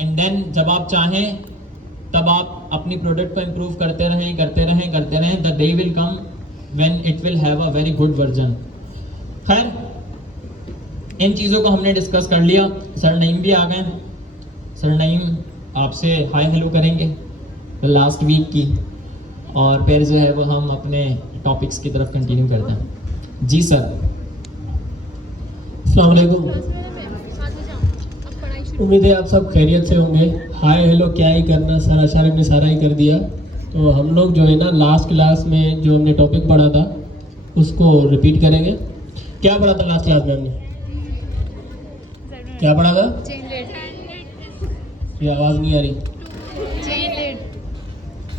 And then जब आप चाहें तब आप अपनी प्रोडक्ट को इम्प्रूव करते रहें the day will come when it will have a very good version. खैर, इन चीज़ों को हमने डिस्कस कर लिया। सर नईम भी आ गए। सर नईम आपसे हाय हेलो करेंगे लास्ट वीक की, और फिर जो है वो हम अपने टॉपिक्स की तरफ कंटिन्यू करते हैं। जी सर। अस्सलाम वालेकुम। उम्मीद है आप सब खैरियत से होंगे। हाय हेलो क्या ही करना, सारा शारिफ ने सारा ही कर दिया। तो हम लोग जो है ना लास्ट क्लास में जो हमने टॉपिक पढ़ा था उसको रिपीट करेंगे। क्या पढ़ा था लास्ट क्लास में हमने? क्या पढ़ा था? ये आवाज़ नहीं आ रही।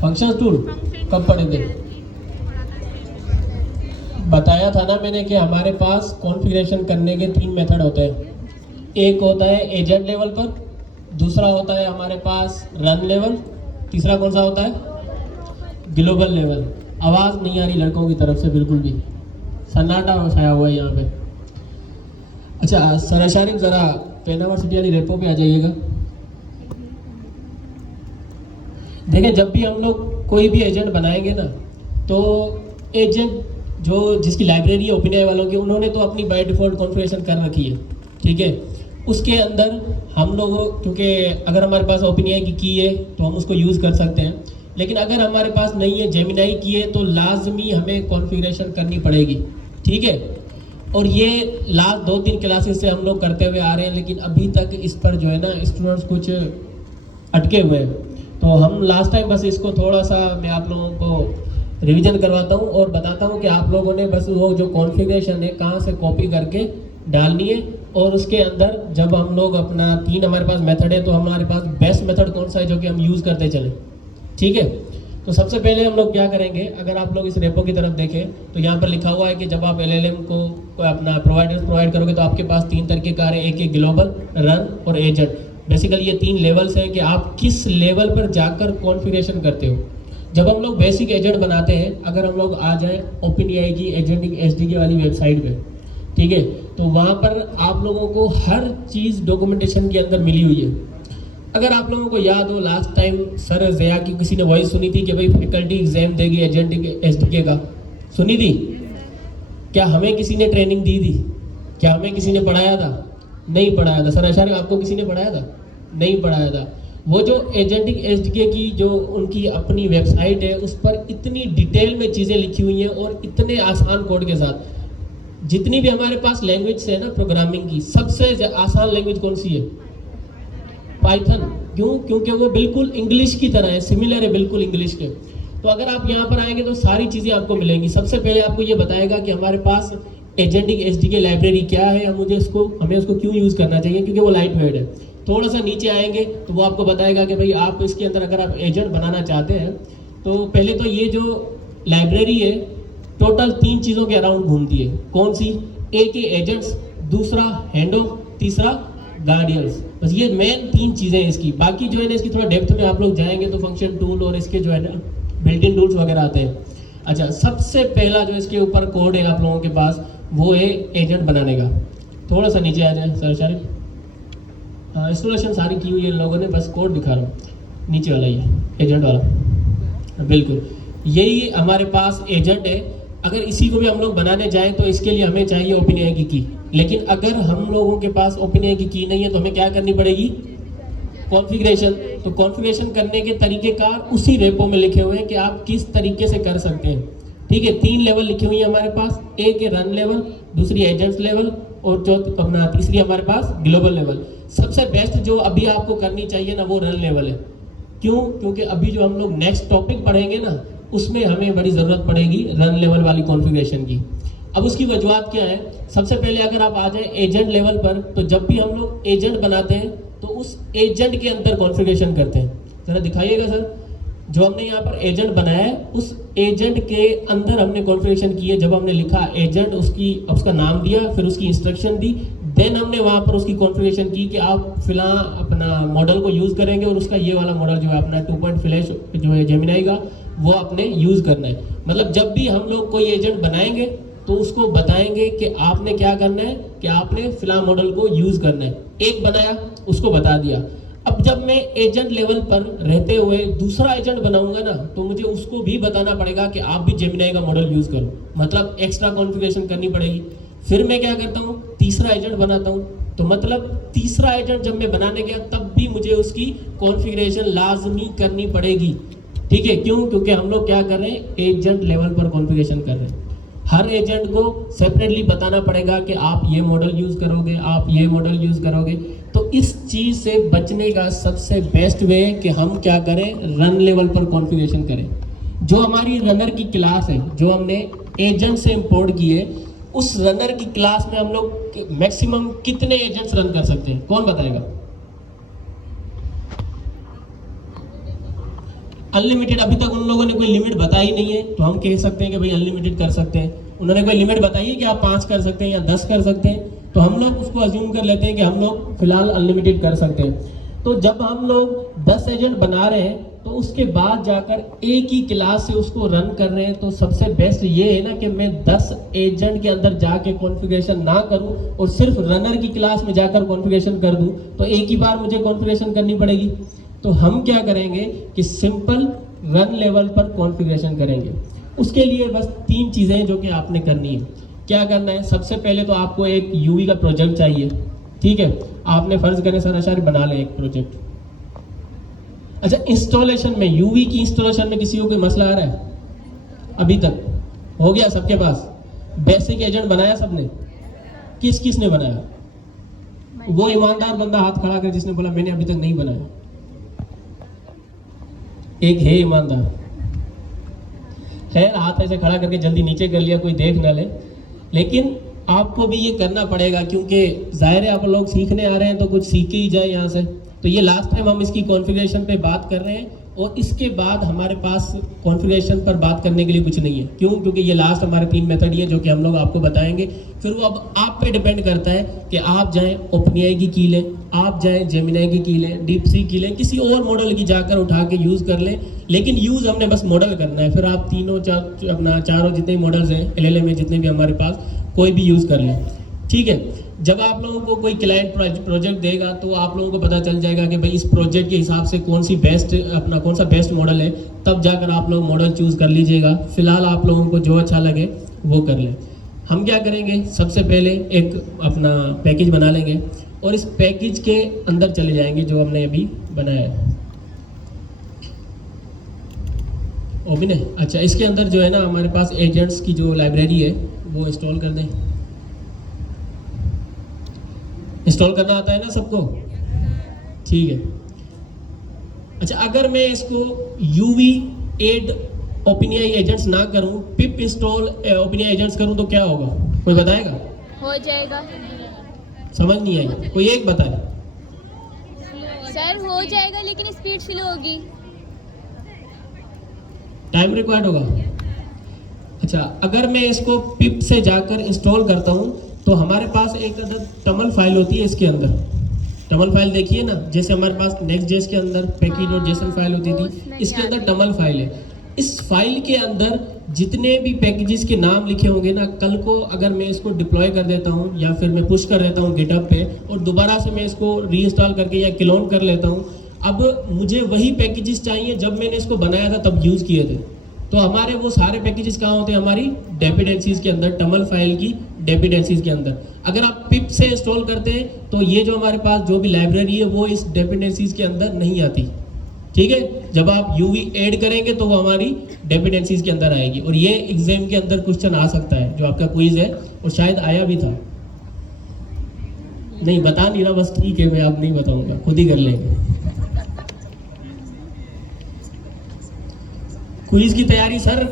फंक्शन टूल कब पढ़े थे? बताया था ना मैंने कि हमारे पास कॉन्फ़िगरेशन करने के 3 मेथड होते हैं। एक होता है एजेंट लेवल पर, दूसरा होता है हमारे पास रन लेवल, तीसरा कौन सा होता है? Global level. आवाज़ नहीं आ रही लड़कों की तरफ से बिल्कुल भी, सन्नाटा छाया हुआ है यहाँ पे। अच्छा सरा शारिफ ज़रा पेन यूनिवर्सिटी वाली रेपो पे आ जाइएगा। देखें, जब भी हम लोग कोई भी एजेंट बनाएंगे ना, तो एजेंट जो जिसकी लाइब्रेरी है ओपन एआई वालों की, उन्होंने तो अपनी बाय डिफ़ॉल्ट कॉन्फ़िगरेशन कर रखी है, ठीक है। उसके अंदर हम लोग, क्योंकि अगर हमारे पास ओपन एआई की है तो हम उसको यूज़ कर सकते हैं, लेकिन अगर हमारे पास नहीं है, जेमिनाई की है, तो लाजमी हमें कॉन्फ़िगरेशन करनी पड़ेगी, ठीक है। और ये लास्ट 2-3 क्लासेस से हम लोग करते हुए आ रहे हैं, लेकिन अभी तक इस पर जो है ना स्टूडेंट्स कुछ अटके हुए हैं। तो हम लास्ट टाइम बस इसको थोड़ा सा मैं आप लोगों को रिवीजन करवाता हूँ और बताता हूँ कि आप लोगों ने बस वो जो कॉन्फ़िगरेशन है कहाँ से कॉपी करके डालनी है, और उसके अंदर जब हम लोग अपना 3 हमारे पास मेथड है, तो हमारे पास बेस्ट मेथड कौन सा है जो कि हम यूज़ करते चलें, ठीक है। तो सबसे पहले हम लोग क्या करेंगे, अगर आप लोग इस रेपो की तरफ देखें तो यहाँ पर लिखा हुआ है कि जब आप एलएलएम को अपना प्रोवाइड करोगे तो आपके पास 3 तरीकेकार है, एक ग्लोबल, रन और एजेंट। बेसिकली ये 3 लेवल्स हैं कि आप किस लेवल पर जाकर कॉन्फ़िगरेशन करते हो। जब हम लोग बेसिक एजेंट बनाते हैं, अगर हम लोग आ जाएं ओपन एआई की एजेंटिंग एसडीके वाली वेबसाइट पे, ठीक है, तो वहाँ पर आप लोगों को हर चीज़ डॉक्यूमेंटेशन के अंदर मिली हुई है। अगर आप लोगों को याद हो लास्ट टाइम सर ज़या की किसी ने वॉइस सुनी थी कि भाई फैकल्टी एग्जाम देगी एजेंटिंग एसडीके का, सुनी थी? क्या हमें किसी ने ट्रेनिंग दी थी? क्या हमें किसी ने पढ़ाया था? नहीं पढ़ाया था। सर अशार आपको किसी ने पढ़ाया था? नहीं पढ़ाया था। वो जो एजेंटिंग एसडीके की जो उनकी अपनी वेबसाइट है, उस पर इतनी डिटेल में चीज़ें लिखी हुई हैं और इतने आसान कोड के साथ। जितनी भी हमारे पास लैंग्वेज है ना प्रोग्रामिंग की, सबसे आसान लैंग्वेज कौन सी है? पाइथन। क्यों? क्योंकि वो बिल्कुल इंग्लिश की तरह है, सिमिलर है बिल्कुल इंग्लिश के। तो अगर आप यहाँ पर आएंगे तो सारी चीज़ें आपको मिलेंगी। सबसे पहले आपको ये बताएगा कि हमारे पास एजेंटिंग एसडीके लाइब्रेरी क्या है, हमें उसको क्यों यूज़ करना चाहिए, क्योंकि वो लाइट वेट है। थोड़ा सा नीचे आएंगे तो वो आपको बताएगा कि भाई आप इसके अंदर अगर आप एजेंट बनाना चाहते हैं, तो पहले तो ये जो लाइब्रेरी है टोटल 3 चीज़ों के अराउंड घूमती है। कौन सी? एक है एजेंट्स, दूसरा हैंडो, तीसरा गार्डियंस। बस ये मेन 3 चीज़ें हैं इसकी। बाकी जो है ना इसकी थोड़ा डेप्थ में आप लोग जाएंगे तो फंक्शन टूल और इसके जो है ना बिल्ट इन टूल्स वगैरह आते हैं। अच्छा, सबसे पहला जो इसके ऊपर कोड है आप लोगों के पास, वो है एजेंट बनाने का। थोड़ा सा नीचे आ जाए सर शारिफ। हाँ, इंस्टॉलेशन सारी की हुई है लोगों ने, बस कोड दिखा रहा हूँ। नीचे वाला ये एजेंट वाला, बिल्कुल यही हमारे पास एजेंट है। अगर इसी को भी हम लोग बनाने जाएं तो इसके लिए हमें चाहिए ओपन एआई की की। लेकिन अगर हम लोगों के पास ओपन एआई की नहीं है तो हमें क्या करनी पड़ेगी? कॉन्फ़िगरेशन। तो कॉन्फ़िगरेशन करने के तरीकेकार उसी रेपो में लिखे हुए हैं कि आप किस तरीके से कर सकते हैं, ठीक है। 3 लेवल लिखी हुई है हमारे पास, एक है रन लेवल, दूसरी एजेंट्स लेवल और अपना तीसरी हमारे पास ग्लोबल लेवल। सबसे बेस्ट जो अभी आपको करनी चाहिए ना, वो रन लेवल है। क्यों? क्योंकि अभी जो हम लोग नेक्स्ट टॉपिक पढ़ेंगे ना, उसमें हमें बड़ी ज़रूरत पड़ेगी रन लेवल वाली कॉन्फ़िगरेशन की। अब उसकी वजूहत क्या है? सबसे पहले अगर आप आ जाएं एजेंट लेवल पर, तो जब भी हम लोग एजेंट बनाते हैं तो उस एजेंट के अंदर कॉन्फ़िगरेशन करते हैं। ज़रा दिखाइएगा सर, जो हमने यहाँ पर एजेंट बनाया है उस एजेंट के अंदर हमने कॉन्फ़िगरेशन की है। जब हमने लिखा एजेंट, उसका नाम दिया, फिर उसकी इंस्ट्रक्शन दी, देन हमने वहाँ पर उसकी कॉन्फ़िगरेशन की कि आप फिलहाल अपना मॉडल को यूज़ करेंगे और उसका ये वाला मॉडल जो है अपना 2 फ्लैश जो है जेमिनाई का, वो आपने यूज़ करना है। मतलब जब भी हम लोग कोई एजेंट बनाएंगे तो उसको बताएंगे कि आपने क्या करना है, कि आपने फिलहाल मॉडल को यूज़ करना है। एक बनाया, उसको बता दिया। अब जब मैं एजेंट लेवल पर रहते हुए दूसरा एजेंट बनाऊंगा ना, तो मुझे उसको भी बताना पड़ेगा कि आप भी जेमिनाई का मॉडल यूज करो, मतलब एक्स्ट्रा कॉन्फ़िगरेशन करनी पड़ेगी। फिर मैं क्या करता हूँ, तीसरा एजेंट बनाता हूँ। तो मतलब तीसरा एजेंट जब मैं बनाने गया तब भी मुझे उसकी कॉन्फ़िगरेशन लाजमी करनी पड़ेगी। ठीक है, क्यों? क्योंकि हम लोग क्या कर रहे हैं, एजेंट लेवल पर कॉन्फ़िगरेशन कर रहे हैं। हर एजेंट को सेपरेटली बताना पड़ेगा कि आप ये मॉडल यूज़ करोगे, आप ये मॉडल यूज़ करोगे। तो इस चीज़ से बचने का सबसे बेस्ट वे है कि हम क्या करें, रन लेवल पर कॉन्फ़िगरेशन करें। जो हमारी रनर की क्लास है, जो हमने एजेंट से इंपोर्ट की है, उस रनर की क्लास में हम लोग मैक्सिमम कितने एजेंट्स रन कर सकते हैं, कौन बताएगा? अनलिमिटेड। अभी तक उन लोगों ने कोई लिमिट बताई नहीं है, तो हम कह सकते हैं कि भाई अनलिमिटेड कर सकते हैं। उन्होंने कोई लिमिट बताई है कि आप 5 कर सकते हैं या 10 कर सकते हैं, तो हम लोग उसको अज्यूम कर लेते हैं कि हम लोग फिलहाल अनलिमिटेड कर सकते हैं। तो जब हम लोग 10 एजेंट बना रहे हैं, तो उसके बाद जाकर एक ही क्लास से उसको रन कर रहे हैं, तो सबसे बेस्ट ये है ना कि मैं 10 एजेंट के अंदर जाके कॉन्फ़िगरेशन ना करूं और सिर्फ रनर की क्लास में जाकर कॉन्फ़िगरेशन कर दूं, तो एक ही बार मुझे कॉन्फ़िगरेशन करनी पड़ेगी। तो हम क्या करेंगे कि सिंपल रन लेवल पर कॉन्फ़िगरेशन करेंगे। उसके लिए बस 3 चीज़ें जो कि आपने करनी है। क्या करना है, सबसे पहले तो आपको एक यूवी का प्रोजेक्ट चाहिए। ठीक है, आपने फर्ज करें सर अशारी बना लें एक प्रोजेक्ट। अच्छा, इंस्टॉलेशन में, यूवी की इंस्टॉलेशन में किसी को कोई मसला आ रहा है? अभी तक हो गया सबके पास? बेसिक एजेंट बनाया सबने? किस किस ने बनाया? वो ईमानदार बंदा हाथ खड़ा कर जिसने बोला मैंने अभी तक नहीं बनाया। एक है ईमानदार, खैर हाथ ऐसे खड़ा करके जल्दी नीचे कर लिया, कोई देख ना ले। लेकिन आपको भी ये करना पड़ेगा, क्योंकि जाहिर है आप लोग सीखने आ रहे हैं तो कुछ सीख के ही जाए यहाँ से। तो ये लास्ट टाइम हम इसकी कॉन्फ़िगरेशन पे बात कर रहे हैं, और इसके बाद हमारे पास कॉन्फ़िगरेशन पर बात करने के लिए कुछ नहीं है। क्यों? क्योंकि ये लास्ट हमारे 3 मेथड ही है जो कि हम लोग आपको बताएंगे। फिर वो अब आप पे डिपेंड करता है कि आप जाएं ओपनएआई की की लें, आप जाएं जेमिनाई की की लें, डीपसीक की लें, किसी और मॉडल की जाकर उठा के यूज़ कर लें। लेकिन यूज़ हमने बस मॉडल करना है। फिर आप तीनों अपना चारों जितने मॉडल्स हैं एलएलएम में, जितने भी हमारे पास, कोई भी यूज़ कर लें। ठीक है, जब आप लोगों को कोई क्लाइंट प्रोजेक्ट देगा तो आप लोगों को पता चल जाएगा कि भाई इस प्रोजेक्ट के हिसाब से कौन सा बेस्ट मॉडल है, तब जाकर आप लोग मॉडल चूज़ कर लीजिएगा। फिलहाल आप लोगों को जो अच्छा लगे वो कर लें। हम क्या करेंगे, सबसे पहले एक अपना पैकेज बना लेंगे और इस पैकेज के अंदर चले जाएंगे जो हमने अभी बनाया है। ओके, अच्छा, इसके अंदर जो है ना हमारे पास एजेंट्स की जो लाइब्रेरी है वो इंस्टॉल कर दें। इंस्टॉल करना आता है ना सबको? ठीक है। अच्छा, अगर मैं इसको यूवी एड ओपनएआई एजेंट्स ना करूं, पिप इंस्टॉल ओपनएआई एजेंट्स करूं तो क्या होगा, कोई बताएगा? हो जाएगा। समझ नहीं आई, कोई एक बताए। सर हो जाएगा लेकिन स्पीड स्लो होगी, टाइम रिक्वायर्ड होगा। अच्छा, अगर मैं इसको पिप से जाकर इंस्टॉल करता हूं तो हमारे पास एक अदद टमल फाइल होती है। इसके अंदर टमल फाइल देखिए ना, जैसे हमारे पास नेक्स्ट.जेएस के अंदर पैकेज.जेसन फाइल होती थी, इसके अंदर टमल फाइल है। इस फाइल के अंदर जितने भी पैकेजेस के नाम लिखे होंगे ना, कल को अगर मैं इसको डिप्लॉय कर देता हूँ या फिर मैं पुश कर देता हूँ गिटहब पे और दोबारा से मैं इसको रीइंस्टॉल करके या क्लोन कर लेता हूँ, अब मुझे वही पैकेजेस चाहिए जब मैंने इसको बनाया था तब यूज़ किए थे। तो हमारे वो सारे पैकेजेस कहाँ होते हैं, हमारी डेपेंडेंसीज के अंदर, टमल फाइल की डेपेंडेंसीज के अंदर। अगर आप पिप से इंस्टॉल करते हैं तो ये जो हमारे पास जो भी लाइब्रेरी है वो इस डेपेंडेंसीज के अंदर नहीं आती। ठीक है, जब आप यूवी ऐड करेंगे तो वो हमारी डेपेंडेंसीज के अंदर आएगी। और ये एग्जाम के अंदर क्वेश्चन आ सकता है, जो आपका क्विज है, और शायद आया भी था। नहीं बता नहीं रहा, बस ठीक है, मैं आप नहीं बताऊंगा, खुद ही कर लेंगे। क्विज की तैयारी सर,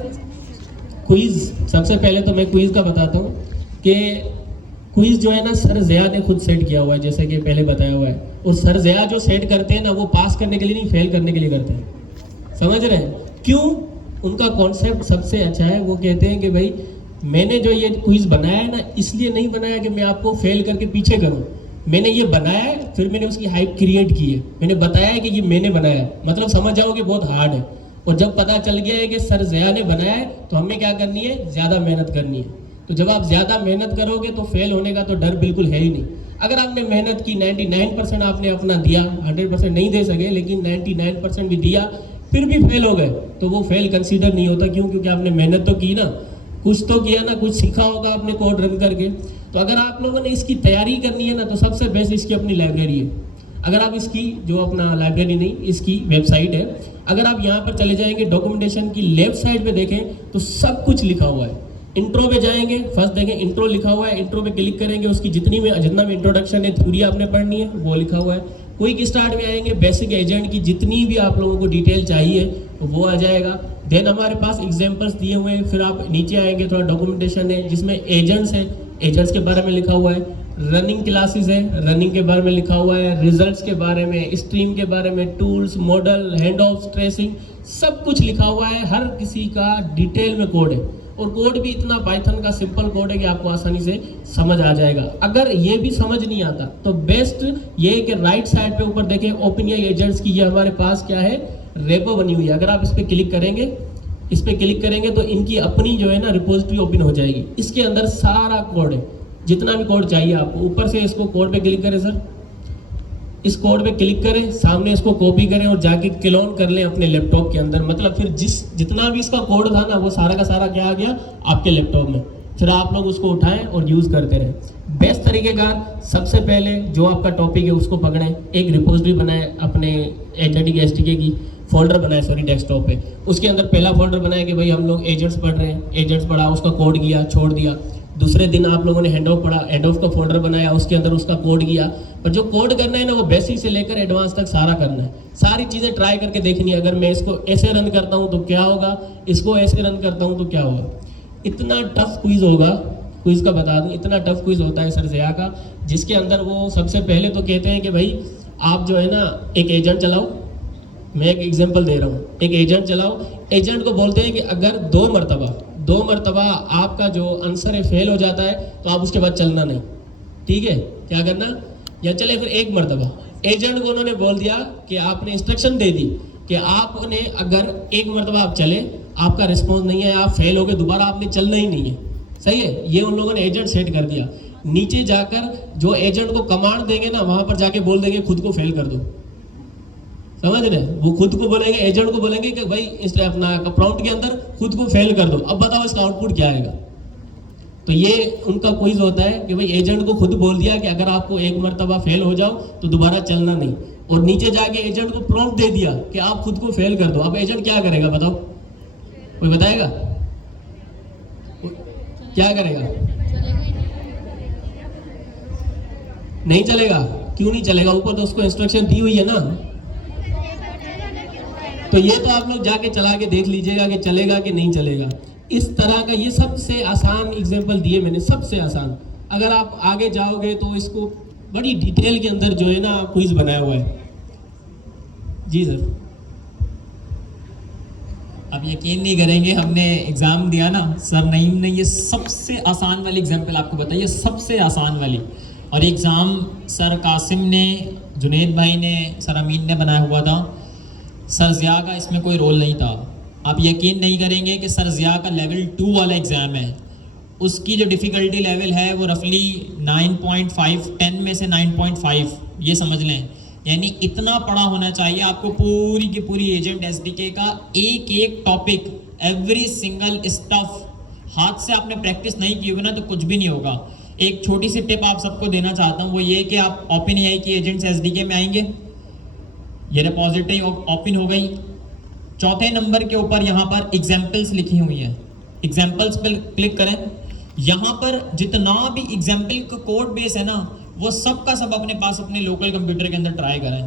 क्विज सबसे पहले तो मैं क्विज का बताता हूँ कि क्विज जो है ना सर ज़िया ने खुद सेट किया हुआ है, जैसे कि पहले बताया हुआ है। और सर ज़िया जो सेट करते हैं ना, वो पास करने के लिए नहीं, फेल करने के लिए करते हैं। समझ रहे हैं क्यों? उनका कॉन्सेप्ट सबसे अच्छा है। वो कहते हैं कि भाई मैंने जो ये क्विज बनाया है ना, इसलिए नहीं बनाया कि मैं आपको फेल करके पीछे करूँ। मैंने ये बनाया है, फिर मैंने उसकी हाइप क्रिएट की है, मैंने बताया है कि ये मैंने बनाया है। मतलब समझ जाओगे बहुत हार्ड है। और जब पता चल गया है कि सर ज़िया ने बनाया है तो हमें क्या करनी है, ज़्यादा मेहनत करनी है। तो जब आप ज़्यादा मेहनत करोगे तो फेल होने का तो डर बिल्कुल है ही नहीं। अगर आपने मेहनत की 99% आपने अपना दिया, 100% नहीं दे सके लेकिन 99% भी दिया, फिर भी फेल हो गए, तो वो फेल कंसीडर नहीं होता। क्यों? क्योंकि आपने मेहनत तो की ना, कुछ तो किया ना, कुछ सीखा होगा आपने कोड रन करके। तो अगर आप लोगों ने इसकी तैयारी करनी है ना, तो सबसे बेस्ट इसकी अपनी लाइब्रेरी है। अगर आप इसकी जो अपना लाइब्रेरी नहीं, इसकी वेबसाइट है, अगर आप यहाँ पर चले जाएंगे डॉक्यूमेंटेशन की लेफ्ट साइड पे देखें तो सब कुछ लिखा हुआ है। इंट्रो पे जाएंगे, फर्स्ट देखें इंट्रो लिखा हुआ है, इंट्रो पे क्लिक करेंगे, उसकी जितना भी इंट्रोडक्शन है, थ्योरी आपने पढ़नी है वो लिखा हुआ है। क्विक स्टार्ट में आएंगे, बेसिक एजेंट की जितनी भी आप लोगों को डिटेल चाहिए तो वो आ जाएगा। देन हमारे पास एग्जांपल्स दिए हुए हैं। फिर आप नीचे आएंगे, थोड़ा डॉक्यूमेंटेशन है जिसमें एजेंट्स हैं, एजेंट्स के बारे में लिखा हुआ है। रनिंग क्लासेस है, रनिंग के बारे में लिखा हुआ है। रिजल्ट्स के बारे में, स्ट्रीम के बारे में, tools, model, hand of, tracing, सब कुछ लिखा हुआ है। हर किसी का डिटेल में कोड है, और कोड भी इतना पाइथन का सिंपल कोड है कि आपको आसानी से समझ आ जाएगा। अगर ये भी समझ नहीं आता तो बेस्ट ये है कि राइट साइड पे ऊपर देखें ओपन एजेंट्स की, ये हमारे पास क्या है, रेपो बनी हुई है। अगर आप इस पर क्लिक करेंगे, इस पर क्लिक करेंगे तो इनकी अपनी जो है ना रिपोजिटरी ओपन हो जाएगी। इसके अंदर सारा कोड है, जितना भी कोड चाहिए आपको। ऊपर से इसको कोड पे क्लिक करें सर, इस कोड पे क्लिक करें, सामने इसको कॉपी करें और जाके क्लोन कर लें अपने लैपटॉप के अंदर। मतलब फिर जितना भी इसका कोड था ना, वो सारा का सारा क्या आ गया आपके लैपटॉप में। फिर आप लोग उसको उठाएं और यूज़ करते रहें। बेस्ट तरीके का, सबसे पहले जो आपका टॉपिक है उसको पकड़ें, एक रिपोजिटरी बनाएं अपने एचटीटीपी एसटीके की, फोल्डर बनाए सॉरी डेस्कटॉप पे। उसके अंदर पहला फोल्डर बनाया कि भाई हम लोग एजेंट्स पढ़ रहे हैं, एजेंट्स पढ़ा, उसका कोड किया, छोड़ दिया। दूसरे दिन आप लोगों ने हैंड ऑफ पढ़ा, हैंड ऑफ का फोल्डर बनाया, उसके अंदर उसका कोड किया। पर जो कोड करना है ना, वो बेसिक से लेकर एडवांस तक सारा करना है। सारी चीज़ें ट्राई करके देखनी है। अगर मैं इसको ऐसे रन करता हूँ तो क्या होगा, इसको ऐसे रन करता हूँ तो क्या होगा। इतना टफ क्विज होगा, क्विज का बता दूँ, इतना टफ क्विज होता है सर ज़िया का, जिसके अंदर वो सबसे पहले तो कहते हैं कि भाई आप जो है ना एक एजेंट चलाओ। मैं एक एग्जांपल दे रहा हूँ, एक एजेंट चलाओ। एजेंट को बोलते हैं कि अगर दो मरतबा आपका जो आंसर है फेल हो जाता है तो आप उसके बाद चलना नहीं, ठीक है। क्या करना, या चले फिर एक मरतबा। एजेंट को उन्होंने बोल दिया कि आपने इंस्ट्रक्शन दे दी कि आपने अगर एक मरतबा आप चले, आपका रिस्पॉन्स नहीं है, आप फेल हो गए, दोबारा आपने चलना ही नहीं है, सही है। ये उन लोगों ने एजेंट सेट कर दिया। नीचे जाकर जो एजेंट को कमांड देंगे ना, वहां पर जाके बोल देंगे खुद को फेल कर दो, समझ रहे। वो खुद को बोलेंगे, एजेंट को बोलेंगे कि भाई इस अपना प्रॉम्प्ट के अंदर खुद को फेल कर दो। अब बताओ इसका आउटपुट क्या आएगा। तो ये उनका क्विज होता है कि भाई एजेंट को खुद बोल दिया कि अगर आपको एक मरतबा फेल हो जाओ तो दोबारा चलना नहीं, और नीचे जाके एजेंट को प्रॉम्प्ट दे दिया कि आप खुद को फेल कर दो। अब एजेंट क्या करेगा बताओ, कोई बताएगा क्या करेगा? नहीं चलेगा। क्यों नहीं चलेगा? ऊपर तो उसको इंस्ट्रक्शन दी हुई है ना। तो ये तो आप लोग जाके चला के देख लीजिएगा कि चलेगा कि नहीं चलेगा। इस तरह का ये सबसे आसान एग्जांपल दिए मैंने, सबसे आसान। अगर आप आगे जाओगे तो इसको बड़ी डिटेल के अंदर जो है ना क्विज बनाया हुआ है। जी सर। अब यकीन नहीं करेंगे, हमने एग्ज़ाम दिया ना, सर नईम ने ये सबसे आसान वाली एग्जाम्पल आपको बताई, ये सबसे आसान वाली। और एग्ज़ाम सर कासिम ने, जुनेद भाई ने, सर अमीन ने बनाया हुआ था। सर ज़िया का इसमें कोई रोल नहीं था। आप यकीन नहीं करेंगे कि सर ज़िया का लेवल 2 वाला एग्ज़ाम है, उसकी जो डिफ़िकल्टी लेवल है वो रफली 9.5, 10 में से 9.5 ये समझ लें। यानी इतना पढ़ा होना चाहिए आपको पूरी की पूरी एजेंट एसडीके का एक एक टॉपिक, एवरी सिंगल स्टफ। हाथ से आपने प्रैक्टिस नहीं की होगी ना तो कुछ भी नहीं होगा। एक छोटी सी टिप आप सबको देना चाहता हूँ, वो ये कि आप ओपन एआई की एजेंट्स एसडीके में आएंगे, ये रिपोजिटरी ओपन हो गई। चौथे नंबर के ऊपर यहाँ पर एग्जाम्पल्स लिखी हुई हैं, एग्जाम्पल्स पर क्लिक करें। यहाँ पर जितना भी एग्जाम्पल का कोड बेस है ना, वो सब का सब अपने पास अपने लोकल कंप्यूटर के अंदर ट्राई करें।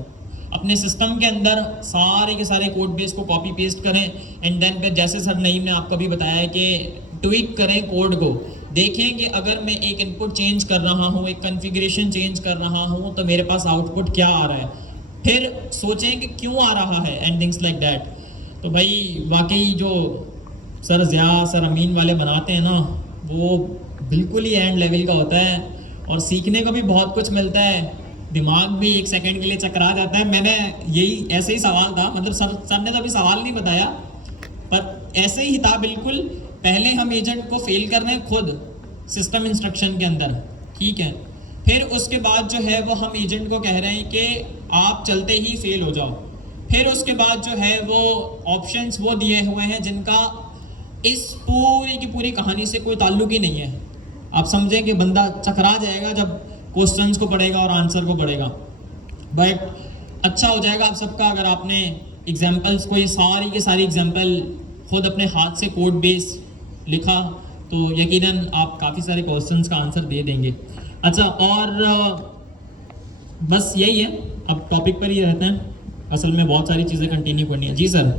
अपने सिस्टम के अंदर सारे के सारे कोड बेस को कॉपी पेस्ट करें, एंड देन फिर जैसे सर नईम ने आपको भी बताया है कि ट्वीट करें कोड को। देखें कि अगर मैं एक इनपुट चेंज कर रहा हूँ, एक कॉन्फ़िगरेशन चेंज कर रहा हूँ, तो मेरे पास आउटपुट क्या आ रहा है। फिर सोचें कि क्यों आ रहा है एंड थिंग्स लाइक दैट। तो भाई वाकई जो सर ज़िया, सर अमीन वाले बनाते हैं ना, वो बिल्कुल ही एंड लेवल का होता है, और सीखने को भी बहुत कुछ मिलता है। दिमाग भी एक सेकंड के लिए चकरा जाता है। मैंने यही ऐसे ही सवाल था, मतलब सर ने तो अभी सवाल नहीं बताया, पर ऐसे ही था बिल्कुल। पहले हम एजेंट को फेल कर रहे हैं खुद, सिस्टम इंस्ट्रक्शन के अंदर, ठीक है। फिर उसके बाद जो है वो हम एजेंट को कह रहे हैं कि आप चलते ही फेल हो जाओ। फिर उसके बाद जो है वो ऑप्शंस वो दिए हुए हैं जिनका इस पूरी की पूरी कहानी से कोई ताल्लुक ही नहीं है। आप समझें कि बंदा चकरा जाएगा जब क्वेश्चंस को पढ़ेगा और आंसर को पढ़ेगा। बट अच्छा हो जाएगा आप सबका अगर आपने एग्जाम्पल्स को, ये सारी की सारी एग्जाम्पल खुद अपने हाथ से कोड बेस लिखा तो यकीनन आप काफ़ी सारे क्वेश्चंस का आंसर दे देंगे। अच्छा, और बस यही है, अब टॉपिक पर ही रहते हैं। असल में बहुत सारी चीज़ें कंटिन्यू करनी है। जी सर।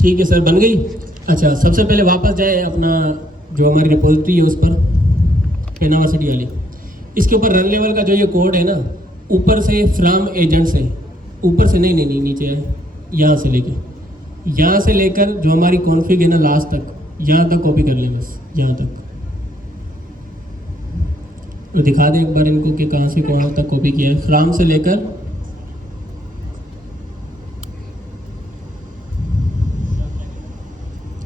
ठीक है सर, बन गई। अच्छा, सबसे पहले वापस जाए अपना जो हमारी रिपोजिटरी है उस पर, यूनिवर्सिटी वाली। इसके ऊपर रन लेवल का जो ये कोड है ना, ऊपर से फ्रॉम एजेंट से, ऊपर से नहीं नीचे है, यहाँ से लेकर जो हमारी कॉन्फ़िग है ना लास्ट तक, यहाँ तक कॉपी कर लें बस, यहाँ तक। तो दिखा दें एक बार इनको कि कहाँ से कहाँ तक कॉपी किया है। फ्रॉम से लेकर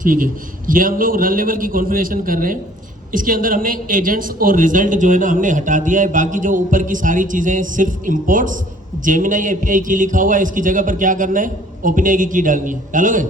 ठीक है, ये हम लोग रन लेवल की कॉन्फ़िगरेशन कर रहे हैं। इसके अंदर हमने एजेंट्स और रिजल्ट जो है ना हमने हटा दिया है। बाकी जो ऊपर की सारी चीज़ें सिर्फ इंपोर्ट्स, जेमिनाई एपीआई की लिखा हुआ है, इसकी जगह पर क्या करना है, ओपनएआई की डालनी है। डालोगे?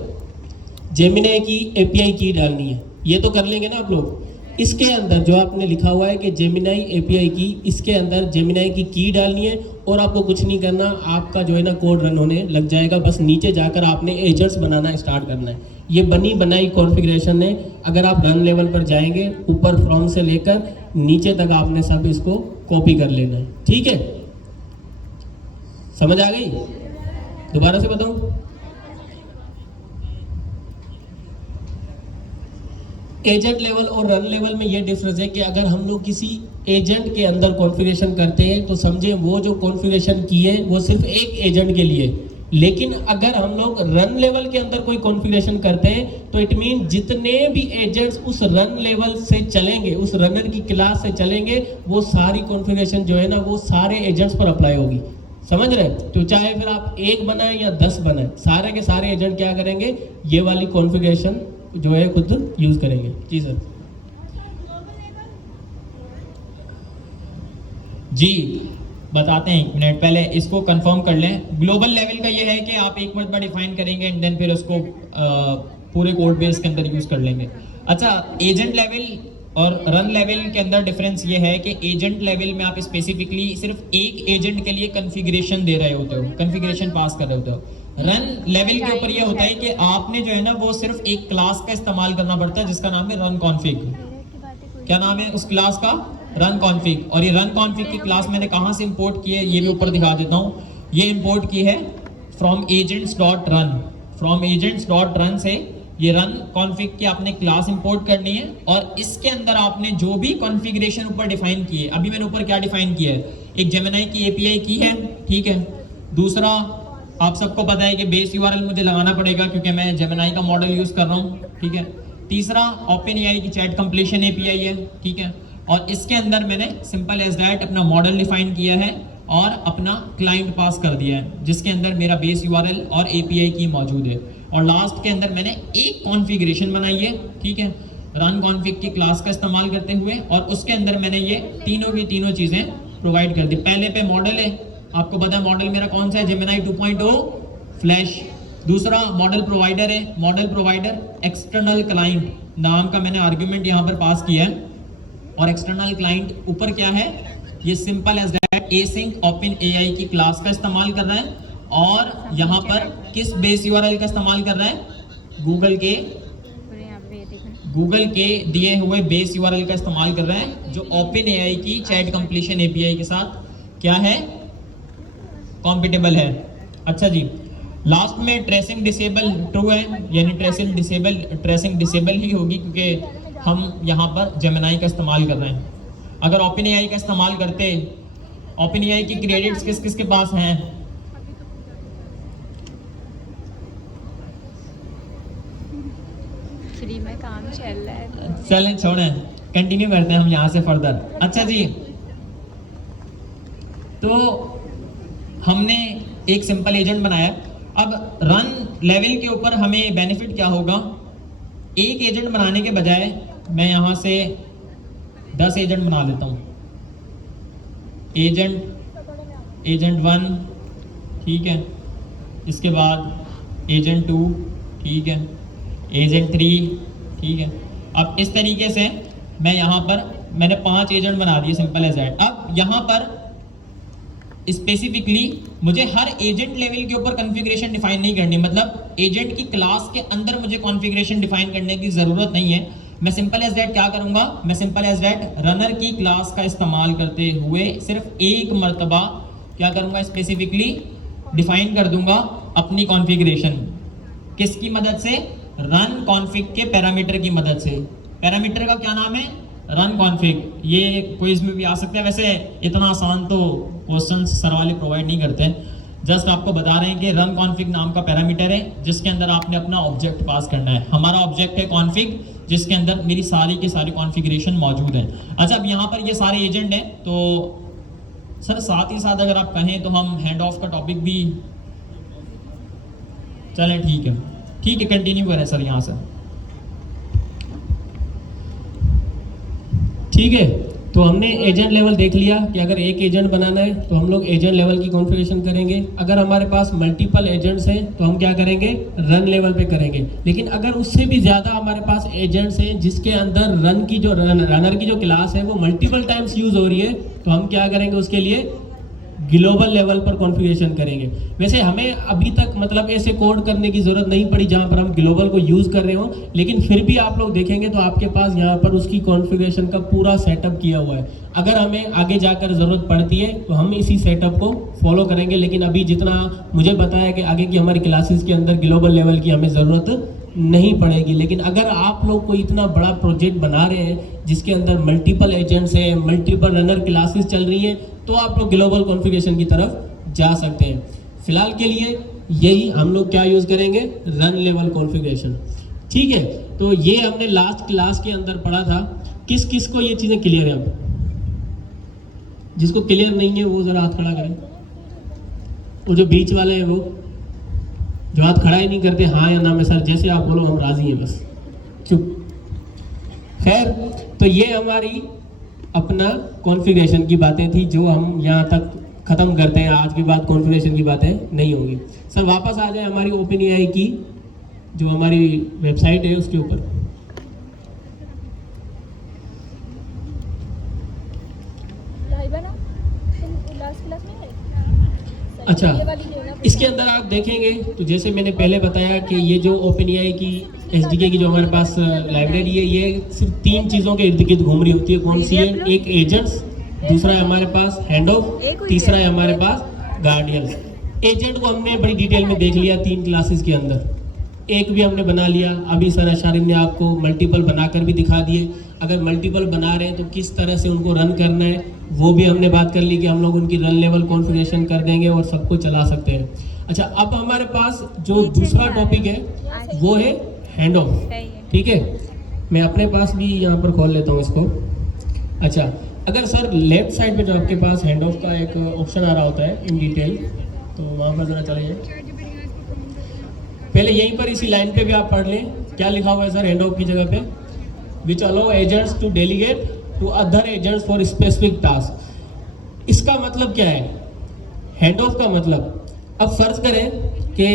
जेमिनाई की एपीआई की डालनी है, ये तो कर लेंगे ना आप लोग। इसके अंदर जो आपने लिखा हुआ है कि जेमिनाई एपीआई की, इसके अंदर जेमिनाई की डालनी है और आपको कुछ नहीं करना, आपका जो है ना कोड रन होने लग जाएगा। बस नीचे जाकर आपने एजेंट्स बनाना स्टार्ट करना है। ये बनी बनाई कॉन्फ़िगरेशन है। अगर आप रन लेवल पर जाएंगे, ऊपर फ्रॉम से लेकर नीचे तक आपने सब इसको कॉपी कर लेना है, ठीक है? समझ आ गई? दोबारा से बताऊं? एजेंट लेवल और रन लेवल में ये डिफरेंस है कि अगर हम लोग किसी एजेंट के अंदर कॉन्फ़िगरेशन करते हैं तो समझे वो जो कॉन्फ़िगरेशन की है वो सिर्फ एक एजेंट के लिए। लेकिन अगर हम लोग रन लेवल के अंदर कोई कॉन्फ़िगरेशन करते हैं तो इट मीन जितने भी एजेंट्स उस रन लेवल से चलेंगे, उस रनर की क्लास से चलेंगे, वो सारी कॉन्फ़िगरेशन जो है ना वो सारे एजेंट्स पर अप्लाई होगी। समझ रहे? तो चाहे फिर आप 1 बनाए या 10 बनाए, सारे के सारे एजेंट क्या करेंगे, ये वाली कॉन्फ़िगरेशन जो है खुद यूज करेंगे। जी सर। जी बताते हैं, 1 मिनट पहले इसको कंफर्म कर लें। ग्लोबल लेवल का ये है कि आप एक मरतबा डिफाइन करेंगे एंड देन फिर उसको पूरे कोड बेस के अंदर यूज कर लेंगे। अच्छा, एजेंट लेवल और रन लेवल के अंदर डिफरेंस ये है कि एजेंट लेवल में आप स्पेसिफिकली सिर्फ एक एजेंट के लिए कॉन्फ़िगरेशन दे रहे होते हो, कॉन्फ़िगरेशन पास कर रहे होते हो। रन लेवल के ऊपर ये होता है कि आपने जो है ना वो सिर्फ एक क्लास का इस्तेमाल करना पड़ता है जिसका नाम है रन कॉन्फ़िग। क्या नाम है उस क्लास का? Run config. और ये रन कॉन्फ़िग की क्लास मैंने कहाँ से इंपोर्ट की है ये भी ऊपर दिखा देता हूँ। ये इंपोर्ट की है फ्रॉम agents.run। फ्रॉम agents.run से ये रन कॉन्फ़िग की आपने क्लास इंपोर्ट करनी है और इसके अंदर आपने जो भी कॉन्फ़िगरेशन ऊपर डिफाइन की है, अभी मैंने ऊपर क्या डिफाइन किया है, एक जेमिनाई की एपीआई की है, ठीक है। दूसरा आप सबको पता है कि बेस यूआरएल मुझे लगाना पड़ेगा क्योंकि मैं जेमिनाई का मॉडल यूज कर रहा हूँ, ठीक है। तीसरा ओपनएआई की चैट कंप्लीशन एपीआई है, ठीक है। और इसके अंदर मैंने सिंपल एज दैट अपना मॉडल डिफाइन किया है और अपना क्लाइंट पास कर दिया है जिसके अंदर मेरा बेस यूआरएल और एपीआई की मौजूद है। और लास्ट के अंदर मैंने एक कॉन्फ़िगरेशन बनाई है, ठीक है, रन कॉन्फ़िग की क्लास का इस्तेमाल करते हुए, और उसके अंदर मैंने ये तीनों की तीनों चीज़ें प्रोवाइड कर दी। पहले पे मॉडल है, आपको पता है मॉडल मेरा कौन सा है, जेमिनाई 2.0 फ्लैश। दूसरा मॉडल प्रोवाइडर है, मॉडल प्रोवाइडर एक्सटर्नल क्लाइंट नाम का मैंने आर्ग्यूमेंट यहाँ पर पास किया है। और एक्सटर्नल क्लाइंट ऊपर क्या है, ये simple as that async OpenAI की क्लास का इस्तेमाल कर रहा है और यहाँ पर किस बेस यूआरएल का इस्तेमाल कर रहा है, गूगल के दिए हुए बेस यूआरएल का इस्तेमाल कर रहा है जो ओपनएआई की चैट कंप्लीशन एपीआई के साथ क्या है, कॉम्पिटेबल है। अच्छा जी, लास्ट में ट्रेसिंग डिसेबल ट्रू है, यानी ट्रेसिंग डिसेबल ही होगी क्योंकि हम यहाँ पर जेमिनाई का इस्तेमाल कर रहे हैं। अगर ओपनएआई का इस्तेमाल करते, ओपनएआई की क्रेडिट्स किस किस के पास हैं, फ्री में काम चल रहा है। चलें छोड़ें, कंटिन्यू करते हैं हम यहाँ से फर्दर। अच्छा जी, तो हमने एक सिंपल एजेंट बनाया। अब रन लेवल के ऊपर हमें बेनिफिट क्या होगा, एक एजेंट बनाने के बजाय मैं यहाँ से 10 एजेंट बना लेता हूँ। एजेंट 1, ठीक है, इसके बाद एजेंट 2, ठीक है, एजेंट 3, ठीक है। अब इस तरीके से मैं यहाँ पर मैंने 5 एजेंट बना दिए, सिंपल एज दैट। अब यहाँ पर स्पेसिफिकली मुझे हर एजेंट लेवल के ऊपर कॉन्फ़िगरेशन डिफाइन नहीं करनी, मतलब एजेंट की क्लास के अंदर मुझे कॉन्फ़िगरेशन डिफाइन करने की जरूरत नहीं है। मैं सिंपल एज दैट क्या करूंगा, मैं सिंपल एज दैट रनर की क्लास का इस्तेमाल करते हुए सिर्फ एक मर्तबा क्या करूंगा, स्पेसिफिकली डिफाइन कर दूंगा अपनी कॉन्फ़िगरेशन। किसकी मदद से? रन कॉन्फ़िग के पैरामीटर की मदद से। पैरामीटर का क्या नाम है? Run config. ये क्विज में भी आ सकते हैं, वैसे इतना आसान तो क्वेश्चंस सर वाले प्रोवाइड नहीं करते हैं, जस्ट आपको बता रहे हैं कि रन कॉन्फ़िग नाम का पैरामीटर है जिसके अंदर आपने अपना ऑब्जेक्ट पास करना है। हमारा ऑब्जेक्ट है कॉन्फ़िग, जिसके अंदर मेरी सारी की सारी कॉन्फ़िगरेशन मौजूद है। अच्छा, अब यहाँ पर ये सारे एजेंट हैं, तो सर साथ ही साथ अगर आप कहें तो हम हैंड ऑफ का टॉपिक भी चलें, ठीक है, कंटिन्यू करें सर यहाँ से। ठीक है, तो हमने एजेंट लेवल देख लिया कि अगर एक एजेंट बनाना है तो हम लोग एजेंट लेवल की कॉन्फ़िगरेशन करेंगे। अगर हमारे पास मल्टीपल एजेंट्स हैं तो हम क्या करेंगे, रन लेवल पे करेंगे। लेकिन अगर उससे भी ज़्यादा हमारे पास एजेंट्स हैं जिसके अंदर रनर की जो क्लास है वो मल्टीपल टाइम्स यूज़ हो रही है, तो हम क्या करेंगे, उसके लिए ग्लोबल लेवल पर कॉन्फ़िगरेशन करेंगे। वैसे हमें अभी तक मतलब ऐसे कोड करने की ज़रूरत नहीं पड़ी जहाँ पर हम ग्लोबल को यूज़ कर रहे हो, लेकिन फिर भी आप लोग देखेंगे तो आपके पास यहाँ पर उसकी कॉन्फ़िगरेशन का पूरा सेटअप किया हुआ है। अगर हमें आगे जाकर ज़रूरत पड़ती है तो हम इसी सेटअप को फॉलो करेंगे, लेकिन अभी जितना मुझे पता है कि आगे की हमारी क्लासेस के अंदर ग्लोबल लेवल की हमें ज़रूरत नहीं पड़ेगी। लेकिन अगर आप लोग कोई इतना बड़ा प्रोजेक्ट बना रहे हैं जिसके अंदर मल्टीपल एजेंट्स हैं, मल्टीपल रनर क्लासेस चल रही हैं, तो आप लोग ग्लोबल कॉन्फ़िगरेशन की तरफ जा सकते हैं। फिलहाल के लिए यही हम लोग क्या यूज़ करेंगे, रन लेवल कॉन्फ़िगरेशन। ठीक है, तो ये हमने लास्ट क्लास के अंदर पढ़ा था। किस किस को ये चीज़ें क्लियर है? अब जिसको क्लियर नहीं है वो ज़रा हाथ खड़ा करें। वो जो बीच वाले हैं, वो जो हाथ खड़ा ही नहीं करते, हाँ या ना में सर जैसे आप बोलो हम राजी हैं, बस चुप। खैर, तो ये हमारी अपना कॉन्फ़िगरेशन की बातें थी जो हम यहाँ तक ख़त्म करते हैं। आज के बाद कॉन्फ़िगरेशन की बातें नहीं होंगी। सर वापस आ जाए हमारी OpenAI की जो हमारी वेबसाइट है उसके ऊपर। अच्छा, इसके अंदर आप देखेंगे तो जैसे मैंने पहले बताया कि ये जो OpenAI की SDK की जो हमारे पास लाइब्रेरी है, ये सिर्फ 3 चीज़ों के इर्द गिर्द घूम रही होती है। कौन सी है? एक एजेंट्स, दूसरा है हमारे पास हैंड ऑफ, तीसरा है हमारे पास गार्डियंस। एजेंट को हमने बड़ी डिटेल में देख लिया 3 क्लासेस के अंदर, एक भी हमने बना लिया। अभी सर अशारिन ने आपको मल्टीपल बनाकर भी दिखा दिए। अगर मल्टीपल बना रहे हैं तो किस तरह से उनको रन करना है वो भी हमने बात कर ली कि हम लोग उनकी रन लेवल कॉन्फ़िगरेशन कर देंगे और सबको चला सकते हैं। अच्छा, अब हमारे पास जो दूसरा टॉपिक है वो है हैंड ऑफ। ठीक है, मैं अपने पास भी यहाँ पर खोल लेता हूँ इसको। अच्छा, अगर सर लेफ्ट साइड पे जो आपके पास हैंड ऑफ का एक ऑप्शन आ रहा होता है इन डिटेल, तो वहाँ पर ज़रा चले जाए। पहले यहीं पर इसी लाइन पे भी आप पढ़ लें, क्या लिखा हुआ है सर हैंड ऑफ की जगह पे, which allow agents to delegate to other agents for specific task. इसका मतलब क्या है हैंड ऑफ का मतलब? अब फर्ज करें कि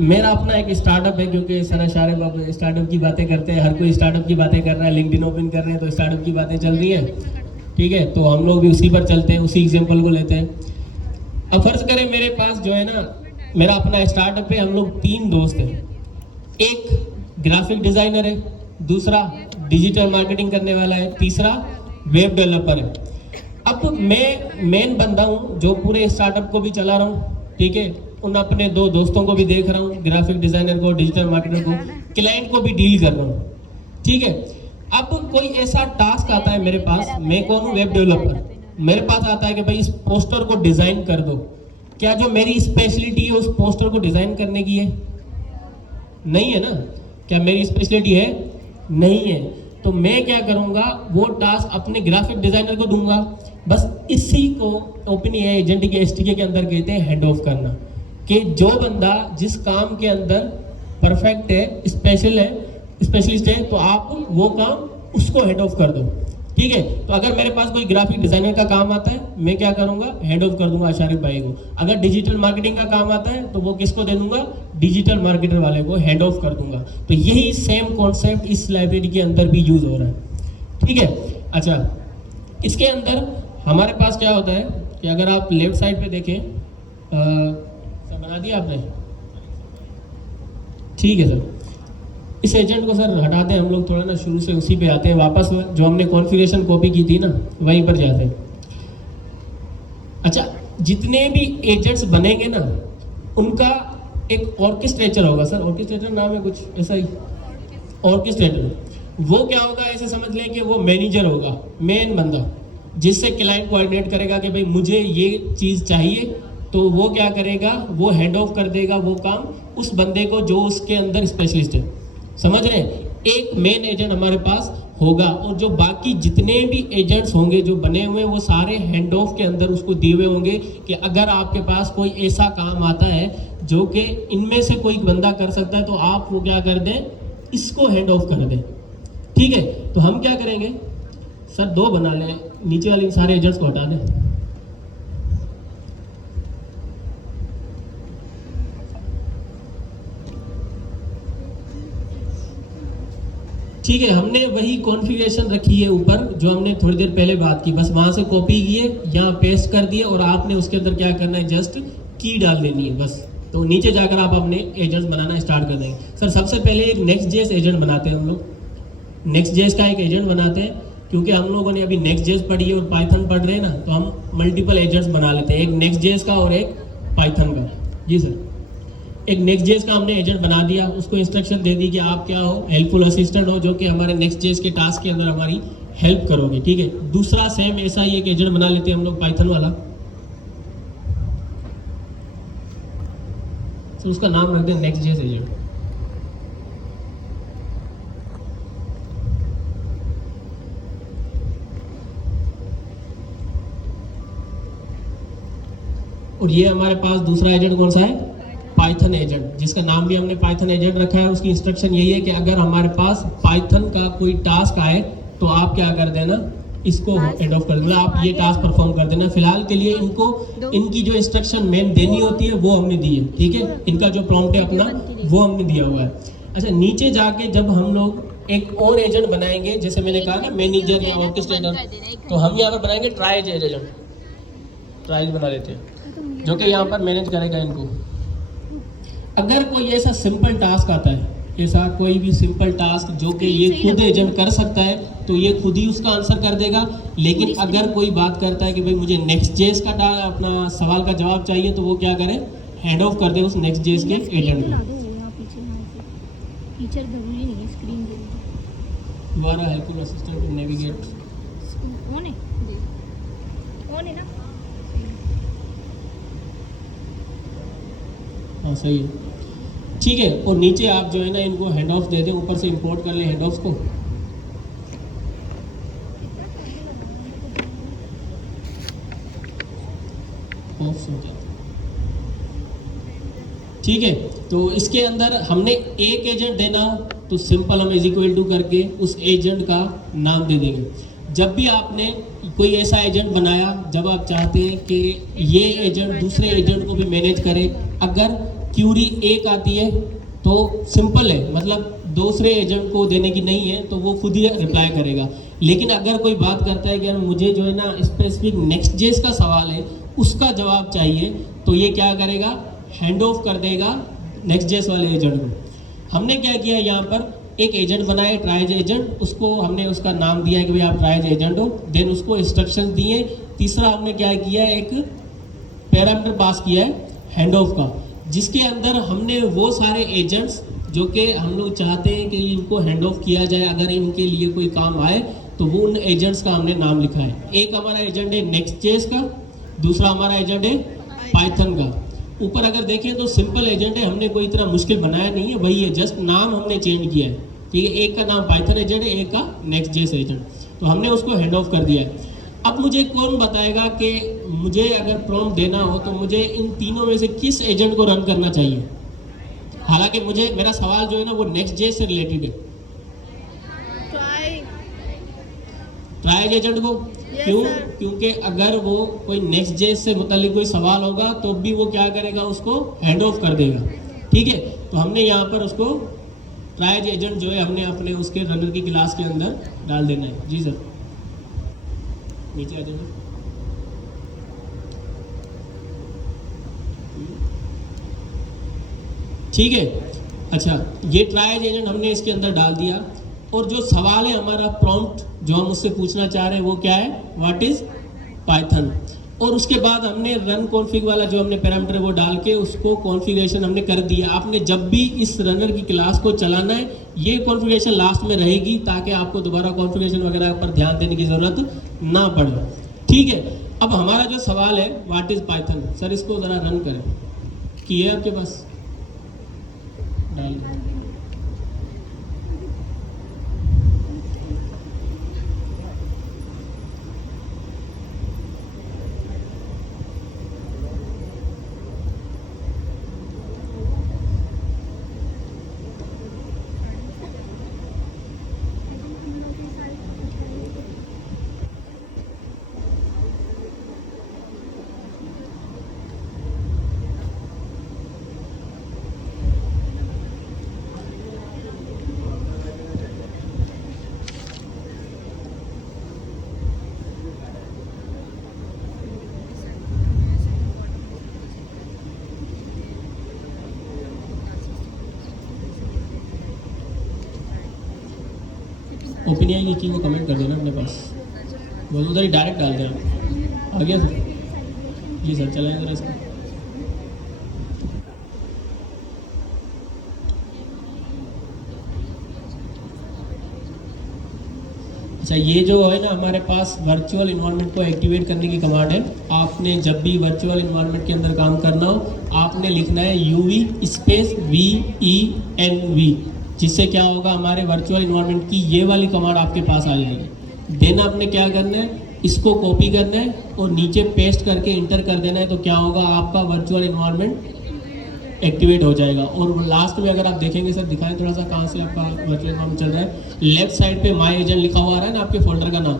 मेरा अपना एक स्टार्टअप है, क्योंकि सर शारिब अब स्टार्टअप की बातें करते हैं, हर कोई स्टार्टअप की बातें कर रहा है, लिंक्डइन ओपन कर रहे हैं तो स्टार्टअप की बातें चल रही है। ठीक है, तो हम लोग भी उसी पर चलते हैं, उसी एग्जाम्पल को लेते हैं। अब फर्ज करें मेरे पास जो है ना, मेरा अपना स्टार्टअप है, हम लोग 3 दोस्त हैं। एक ग्राफिक डिज़ाइनर है, दूसरा डिजिटल मार्केटिंग करने वाला है, तीसरा वेब डेवलपर है। अब मैं मेन बंदा हूँ जो पूरे स्टार्टअप को भी चला रहा हूँ। ठीक है, उन अपने 2 दोस्तों को भी देख रहा हूँ, ग्राफिक डिज़ाइनर को, डिजिटल मार्केटर को, क्लाइंट को भी डील कर रहा हूँ। ठीक है, अब कोई ऐसा टास्क आता है मेरे पास, मैं कौन हूँ? Web developer. मेरे पास आता है कि भाई इस पोस्टर को डिज़ाइन कर दो। क्या जो मेरी स्पेशलिटी है उस पोस्टर को डिज़ाइन करने की है? नहीं है ना। क्या मेरी स्पेशलिटी है? नहीं है। तो मैं क्या करूँगा, वो टास्क अपने ग्राफिक डिज़ाइनर को दूंगा। बस इसी को OpenAI एजेंट के SDK के अंदर कहते हैं हैंड ऑफ करना, कि जो बंदा जिस काम के अंदर परफेक्ट है, स्पेशल है, स्पेशलिस्ट है तो आप वो काम उसको हेड ऑफ कर दो, ठीक है। तो अगर मेरे पास कोई ग्राफिक डिजाइनर का काम आता है, मैं क्या करूंगा, हेड ऑफ कर दूंगा आशारिफ भाई को। अगर डिजिटल मार्केटिंग का काम आता है तो वो किसको दे दूंगा, डिजिटल मार्केटर वाले को हेड ऑफ कर दूंगा। तो यही सेम कॉन्सेप्ट इस लाइब्रेरी के अंदर भी यूज हो रहा है, ठीक है। अच्छा, इसके अंदर हमारे पास क्या होता है कि अगर आप लेफ्ट साइड पे देखें, सर बना दिया आपने, ठीक है सर। इस एजेंट को सर हटाते हैं हम लोग, थोड़ा ना शुरू से उसी पे आते हैं वापस, जो हमने कॉन्फ़िगरेशन कॉपी की थी ना वहीं पर जाते हैं। अच्छा, जितने भी एजेंट्स बनेंगे ना उनका एक ऑर्केस्ट्रेटर होगा सर, ऑर्केस्ट्रेटर नाम है कुछ ऐसा ही, ऑर्केस्ट्रेटर। वो क्या होगा, ऐसे समझ लें कि वो मैनेजर होगा, मेन बंदा जिससे क्लाइंट कोऑर्डिनेट करेगा कि भाई मुझे ये चीज़ चाहिए, तो वो क्या करेगा, वो हैंड ऑफ कर देगा वो काम उस बंदे को जो उसके अंदर स्पेशलिस्ट है। समझ रहे हैं, एक मेन एजेंट हमारे पास होगा और जो बाकी जितने भी एजेंट्स होंगे जो बने हुए वो सारे हैंड ऑफ के अंदर उसको दिए हुए होंगे कि अगर आपके पास कोई ऐसा काम आता है जो कि इनमें से कोई बंदा कर सकता है तो आप वो क्या कर दें, इसको हैंड ऑफ कर दें, ठीक है। तो हम क्या करेंगे सर, दो बना लें, नीचे वाले सारे एजेंट्स को हटा दें। ठीक है, हमने वही कॉन्फ़िगरेशन रखी है ऊपर जो हमने थोड़ी देर पहले बात की, बस वहां से कॉपी किए, यहाँ पेस्ट कर दिए और आपने उसके अंदर क्या करना है, जस्ट की डाल देनी है बस। तो नीचे जाकर आप अपने एजेंट्स बनाना स्टार्ट कर देंगे। सर सबसे पहले एक नेक्स्ट जेएस एजेंट बनाते हैं हम लोग, नेक्स्ट जेएस का एक एजेंट बनाते हैं, क्योंकि हम लोगों ने अभी नेक्स्ट जेएस पढ़ी है और पाइथन पढ़ रहे हैं ना, तो हम मल्टीपल एजेंट्स बना लेते हैं, एक नेक्स्ट जेएस का और एक पाइथन का। जी सर, एक नेक्स्ट जेएस का हमने एजेंट बना दिया, उसको इंस्ट्रक्शन दे दी कि आप क्या हो, हेल्पफुल असिस्टेंट हो, जो कि हमारे नेक्स्ट जेएस के टास्क के अंदर हमारी हेल्प करोगे, ठीक है। दूसरा सेम ऐसा ही एक एजेंट बना लेते हैं हम लोग पाइथन वाला, तो उसका नाम रखते हैं नेक्स्ट जेएस एजेंट। और ये हमारे पास दूसरा एजेंट कौन सा है, पाइथन एजेंट, जिसका नाम भी हमने पाइथन एजेंट रखा है। उसकी इंस्ट्रक्शन यही है कि अगर हमारे पास पाइथन का कोई टास्क आए तो आप क्या कर देना, इसको एंड ऑफ कर देना, आप ये टास्क परफॉर्म कर देना। फिलहाल के लिए इनको इनकी जो इंस्ट्रक्शन मेन देनी होती है वो हमने दी है, ठीक है। इनका जो प्रॉम्प्ट है अपना वो हमने दिया हुआ है। अच्छा, नीचे जाके जब हम लोग एक और एजेंट बनाएंगे, जैसे मैंने कहा ना मैनेजर या ऑर्केस्ट्रेटर, तो हम यहाँ पर बनाएंगे ट्राइज एजेंट, ट्राइज बना लेते हैं जो कि यहाँ पर मैनेज करेगा इनको। अगर कोई ऐसा सिंपल टास्क आता है, ऐसा कोई भी सिंपल टास्क जो कि ये खुद एजेंट कर सकता है, तो ये खुद ही उसका आंसर कर देगा। लेकिन अगर कोई बात करता है कि भाई मुझे नेक्स्ट जेएस का अपना सवाल का जवाब चाहिए, तो वो क्या करे, हैंड ऑफ कर दे उस नेक्स्ट जेएस के एजेंट को। टीचर जरूरी नहीं है, स्क्रीन दे दो। हमारा helpful assistant to navigate on है, ऑन है ना, हाँ सही है, ठीक है। और नीचे आप जो है ना इनको हैंड ऑफ दे दें, ऊपर से इंपोर्ट कर ले हैंड ऑफ को। ठीक है, तो इसके अंदर हमने एक एजेंट देना हो तो सिंपल हम इज इक्वल टू करके उस एजेंट का नाम दे देंगे। जब भी आपने कोई ऐसा एजेंट बनाया, जब आप चाहते हैं कि ये एजेंट दूसरे एजेंट को भी मैनेज करे, अगर क्यूरी एक आती है तो सिंपल है, मतलब दूसरे एजेंट को देने की नहीं है, तो वो खुद ही रिप्लाई करेगा। लेकिन अगर कोई बात करता है कि यार मुझे जो है ना स्पेसिफिक नेक्स्ट जेएस का सवाल है, उसका जवाब चाहिए, तो ये क्या करेगा, हैंड ऑफ कर देगा नेक्स्ट जेएस वाले एजेंट को। हमने क्या किया, यहाँ पर एक एजेंट बनाया ट्राइज एजेंट, उसको हमने उसका नाम दिया है कि भाई आप ट्राइज एजेंट हो, देन उसको इंस्ट्रक्शन दिए। तीसरा हमने क्या किया, एक पैरामीटर पास किया है हैंड ऑफ का, जिसके अंदर हमने वो सारे एजेंट्स जो कि हम लोग चाहते हैं कि इनको हैंड ऑफ किया जाए, अगर इनके लिए कोई काम आए, तो वो उन एजेंट्स का हमने नाम लिखा है। एक हमारा एजेंट है नेक्स्ट जेएस का, दूसरा हमारा एजेंट है पाइथन का। ऊपर अगर देखें तो सिंपल एजेंट है, हमने कोई इतना मुश्किल बनाया नहीं है, वही है, जस्ट नाम हमने चेंज किया है, ठीक है। एक का नाम पाइथन एजेंट है, एक का नेक्स्ट जेएस एजेंट, तो हमने उसको हैंड ऑफ कर दिया है। अब मुझे कौन बताएगा कि मुझे अगर प्रॉम्प्ट देना हो तो मुझे इन तीनों में से किस एजेंट को रन करना चाहिए। हालांकि मुझे मेरा सवाल जो है ना वो नेक्स्ट जेएस से रिलेटेड है, ट्रायल एजेंट को। क्यों? क्योंकि अगर वो कोई नेक्स्ट जेस से मुतालिक कोई सवाल होगा तो भी वो क्या करेगा, उसको हैंड ऑफ कर देगा। ठीक है, तो हमने यहाँ पर उसको ट्रायल एजेंट जो है हमने अपने उसके रनर की क्लास के अंदर डाल देना है। जी सर, नीचे आ जाइए। ठीक है, अच्छा, ये ट्रायल एजेंट हमने इसके अंदर डाल दिया। और जो सवाल है हमारा प्रॉम्प्ट जो हम उससे पूछना चाह रहे हैं वो क्या है, व्हाट इज पाइथन। और उसके बाद हमने रन कॉन्फ़िग वाला जो हमने पैरामीटर वो डाल के उसको कॉन्फ़िगरेशन हमने कर दिया। आपने जब भी इस रनर की क्लास को चलाना है ये कॉन्फ़िगरेशन लास्ट में रहेगी ताकि आपको दोबारा कॉन्फ़िगरेशन वगैरह पर ध्यान देने की ज़रूरत ना पड़े। ठीक है, अब हमारा जो सवाल है व्हाट इज पाइथन, सर इसको ज़रा रन करें। की है आपके पास, डाल दें। ओपिनियन की चीज़ को कमेंट कर देना अपने पास, वो उधर ही डायरेक्ट डाल देना। आ गया सर? जी सर, चलाएं ज़रा इसको। अच्छा, ये जो है ना हमारे पास वर्चुअल इन्वायरमेंट को एक्टिवेट करने की कमांड है। आपने जब भी वर्चुअल इन्वायरमेंट के अंदर काम करना हो आपने लिखना है UV स्पेस VENV, जिससे क्या होगा, हमारे वर्चुअल इन्वायरमेंट की ये वाली कमांड आपके पास आ जाएगी। देन आपने क्या करना है, इसको कॉपी करना है और नीचे पेस्ट करके इंटर कर देना है। तो क्या होगा, आपका वर्चुअल इन्वायरमेंट एक्टिवेट हो जाएगा। और लास्ट में अगर आप देखेंगे, सर दिखाएं थोड़ा सा कहाँ से आपका वर्चुअल इन्वायरमेंट चल रहा है। लेफ्ट साइड पे माई एजेंट लिखा हुआ आ रहा है ना आपके फोल्डर का नाम,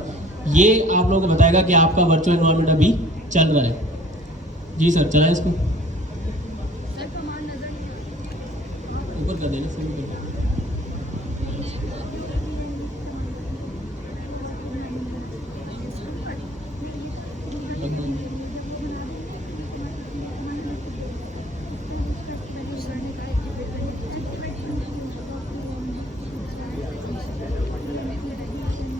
ये आप लोगों को बताएगा कि आपका वर्चुअल इन्वायरमेंट अभी चल रहा है। जी सर, चलाएं इसको, ऊपर कर देना सर।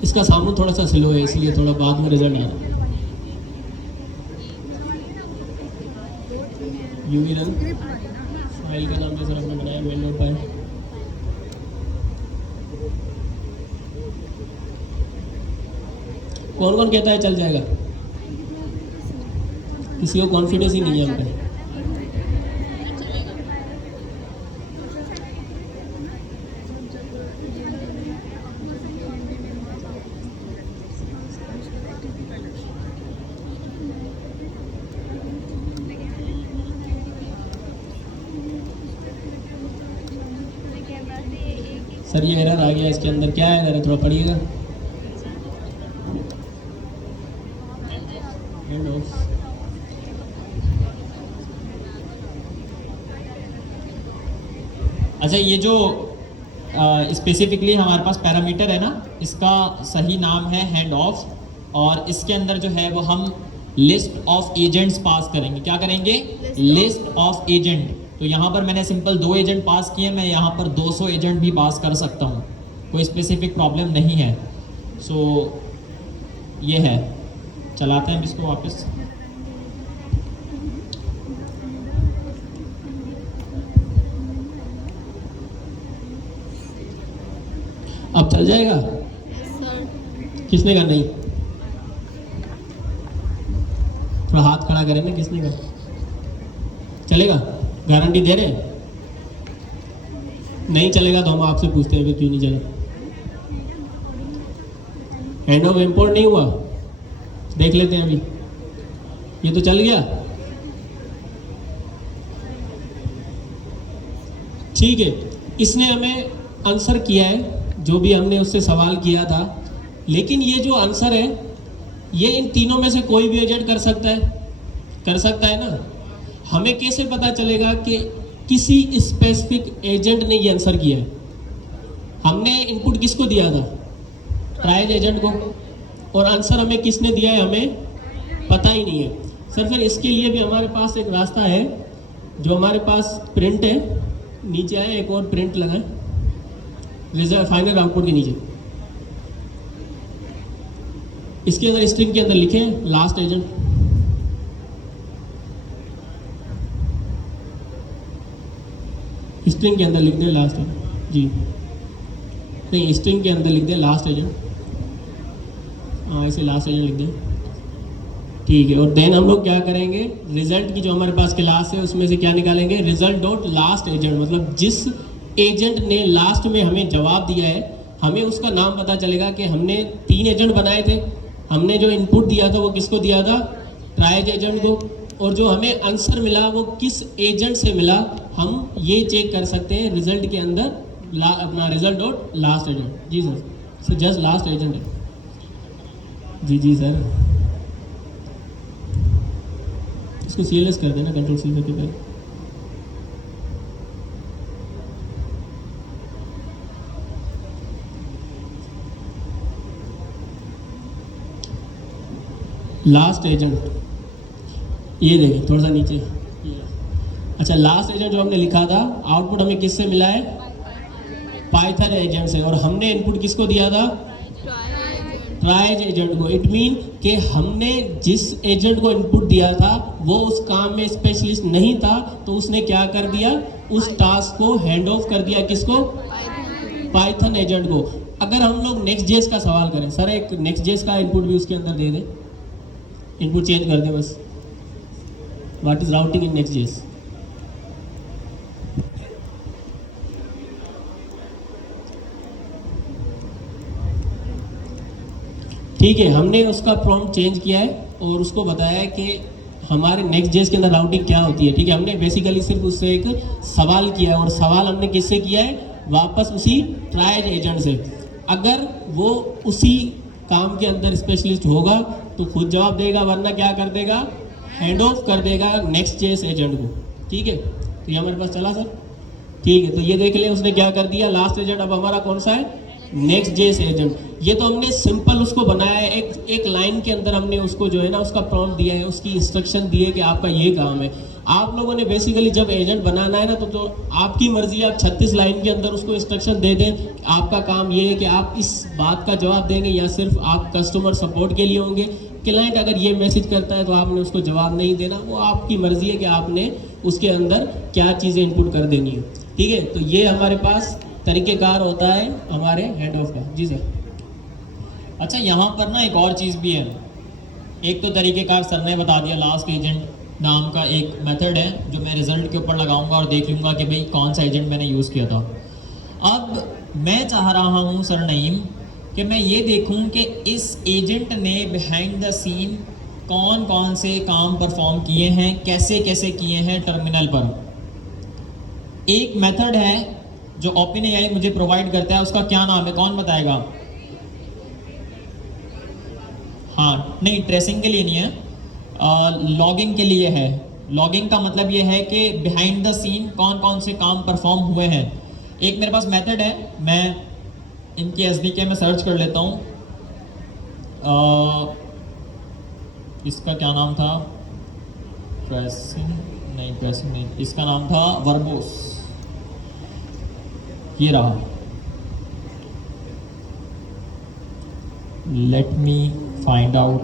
इसका साउंड थोड़ा सा स्लो है इसलिए थोड़ा बाद में रिजल्ट आ रहा है। यूवी रन फाइल का नाम जैसा आपने बनाया मेल नोट फाइल। कौन कौन कहता है चल जाएगा? किसी को कॉन्फिडेंस ही नहीं है हम पे। सर ये एरर आ गया, इसके अंदर क्या एरर है, थोड़ा पढ़िएगा। अच्छा, ये जो स्पेसिफिकली हमारे पास पैरामीटर है ना, इसका सही नाम है हैंड ऑफ, और इसके अंदर जो है वो हम लिस्ट ऑफ एजेंट्स पास करेंगे। क्या करेंगे? List of agent. तो यहाँ पर मैंने सिंपल 2 एजेंट पास किए, मैं यहाँ पर 200 एजेंट भी पास कर सकता हूँ, कोई स्पेसिफिक प्रॉब्लम नहीं है। सो ये है, चलाते हैं इसको वापस। अब चल जाएगा? किसने कहा नहीं? थोड़ा हाथ खड़ा करें ना, किसने कहा चलेगा? गारंटी दे रहे हैं? नहीं चलेगा तो हम आपसे पूछते हैं क्यों नहीं चला। हैंड ऑफ इम्पोर्ट नहीं हुआ, देख लेते हैं अभी। ये तो चल गया, ठीक है। इसने हमें आंसर किया है जो भी हमने उससे सवाल किया था। लेकिन ये जो आंसर है ये इन तीनों में से कोई भी एजेंट कर सकता है ना। हमें कैसे पता चलेगा कि किसी स्पेसिफिक एजेंट ने ये आंसर किया है? हमने इनपुट किसको दिया था? ट्रायज एजेंट को, और आंसर हमें किसने दिया है हमें पता ही नहीं है। सर फिर इसके लिए भी हमारे पास एक रास्ता है, जो हमारे पास प्रिंट है, नीचे आए एक और प्रिंट लगाएं रिजल्ट फाइनल आउटपुट के नीचे। इसके अंदर स्ट्रिंग के अंदर लिखें लास्ट एजेंट। स्ट्रिंग के अंदर लिख दें लास्ट एजेंट जी, नहीं स्ट्रिंग के अंदर लिख दें लास्ट एजेंट। हाँ ऐसे लास्ट एजेंट लिख दें, ठीक है। और देन हम लोग क्या करेंगे, रिजल्ट की जो हमारे पास क्लास है उसमें से क्या निकालेंगे, रिजल्ट डॉट लास्ट एजेंट, मतलब जिस एजेंट ने लास्ट में हमें जवाब दिया है हमें उसका नाम पता चलेगा कि हमने 3 एजेंट बनाए थे। हमने जो इनपुट दिया था वो किसको दिया था? ट्रायज एजेंट को। और जो हमें आंसर मिला वो किस एजेंट से मिला, हम ये चेक कर सकते हैं रिजल्ट के अंदर अपना रिजल्ट डॉट लास्ट एजेंट। जी सर जस्ट लास्ट एजेंट है। जी सर इसको CLS कर देना, कंट्रोल C करके पहले। लास्ट एजेंट ये देखें थोड़ा सा नीचे। अच्छा लास्ट एजेंट जो हमने लिखा था आउटपुट हमें किससे मिला है? पाइथन एजेंट से। और हमने इनपुट किसको दिया था? ट्रायज एजेंट को। इट मीन कि हमने जिस एजेंट को इनपुट दिया था वो उस काम में स्पेशलिस्ट नहीं था, तो उसने क्या कर दिया, उस टास्क को हैंड ऑफ कर दिया किसको? पाइथन एजेंट को। अगर हम लोग नेक्स्ट जेस का सवाल करें, सर एक नेक्स्ट जेस का इनपुट भी उसके अंदर दे दें, इनपुट चेंज कर दें बस, what is routing in next जेस। ठीक है, हमने उसका प्रॉम्प्ट चेंज किया है और उसको बताया है कि हमारे नेक्स्ट जेस के अंदर राउटिंग क्या होती है। ठीक है, हमने बेसिकली सिर्फ उससे एक सवाल किया है, और सवाल हमने किससे किया है? वापस उसी ट्रायज एजेंट से। अगर वो उसी काम के अंदर स्पेशलिस्ट होगा तो खुद जवाब देगा, वरना क्या कर देगा? हैंड ऑफ कर देगा नेक्स्ट जेस एजेंट को। ठीक है, तो ये हमारे पास चला सर। ठीक है, तो ये देख लें उसने क्या कर दिया, लास्ट एजेंट अब हमारा कौन सा है? नेक्स्ट जेस एजेंट। ये तो हमने सिंपल उसको बनाया है, एक लाइन के अंदर हमने उसको जो है ना उसका प्रॉम्प्ट दिया है, उसकी इंस्ट्रक्शन दी है कि आपका ये काम है। आप लोगों ने बेसिकली जब एजेंट बनाना है ना तो आपकी मर्जी, आप 36 लाइन के अंदर उसको इंस्ट्रक्शन दे दें, आपका काम ये है कि आप इस बात का जवाब देंगे या सिर्फ आप कस्टमर सपोर्ट के लिए होंगे। क्लाइंट अगर ये मैसेज करता है तो आपने उसको जवाब नहीं देना, वो आपकी मर्जी है कि आपने उसके अंदर क्या चीज़ें इनपुट कर देनी है। ठीक है, तो ये हमारे पास तरीक़ेकार होता है हमारे हैंड ऑफ का। जी सर। अच्छा यहाँ पर ना एक और चीज़ भी है। एक तो तरीक़ेकार सर ने बता दिया, लास्ट एजेंट नाम का एक मेथड है जो मैं रिजल्ट के ऊपर लगाऊंगा और देख लूँगा कि भाई कौन सा एजेंट मैंने यूज़ किया था। अब मैं चाह रहा हूँ सर नईम कि मैं ये देखूँ कि इस एजेंट ने बिहाइंड द सीन कौन कौन से काम परफॉर्म किए हैं, कैसे कैसे किए हैं टर्मिनल पर। एक मेथड है जो OpenAI मुझे प्रोवाइड करता है, उसका क्या नाम है, कौन बताएगा? हाँ नहीं, ट्रेसिंग के लिए नहीं है, लॉगिंग के लिए है। लॉगिंग का मतलब ये है कि बिहाइंड द सीन कौन कौन से काम परफॉर्म हुए हैं। एक मेरे पास मेथड है, मैं इनकी SDK में सर्च कर लेता हूँ। इसका क्या नाम था? ट्रेसिंग नहीं, इसका नाम था वर्बोस। ये रहा, let me find out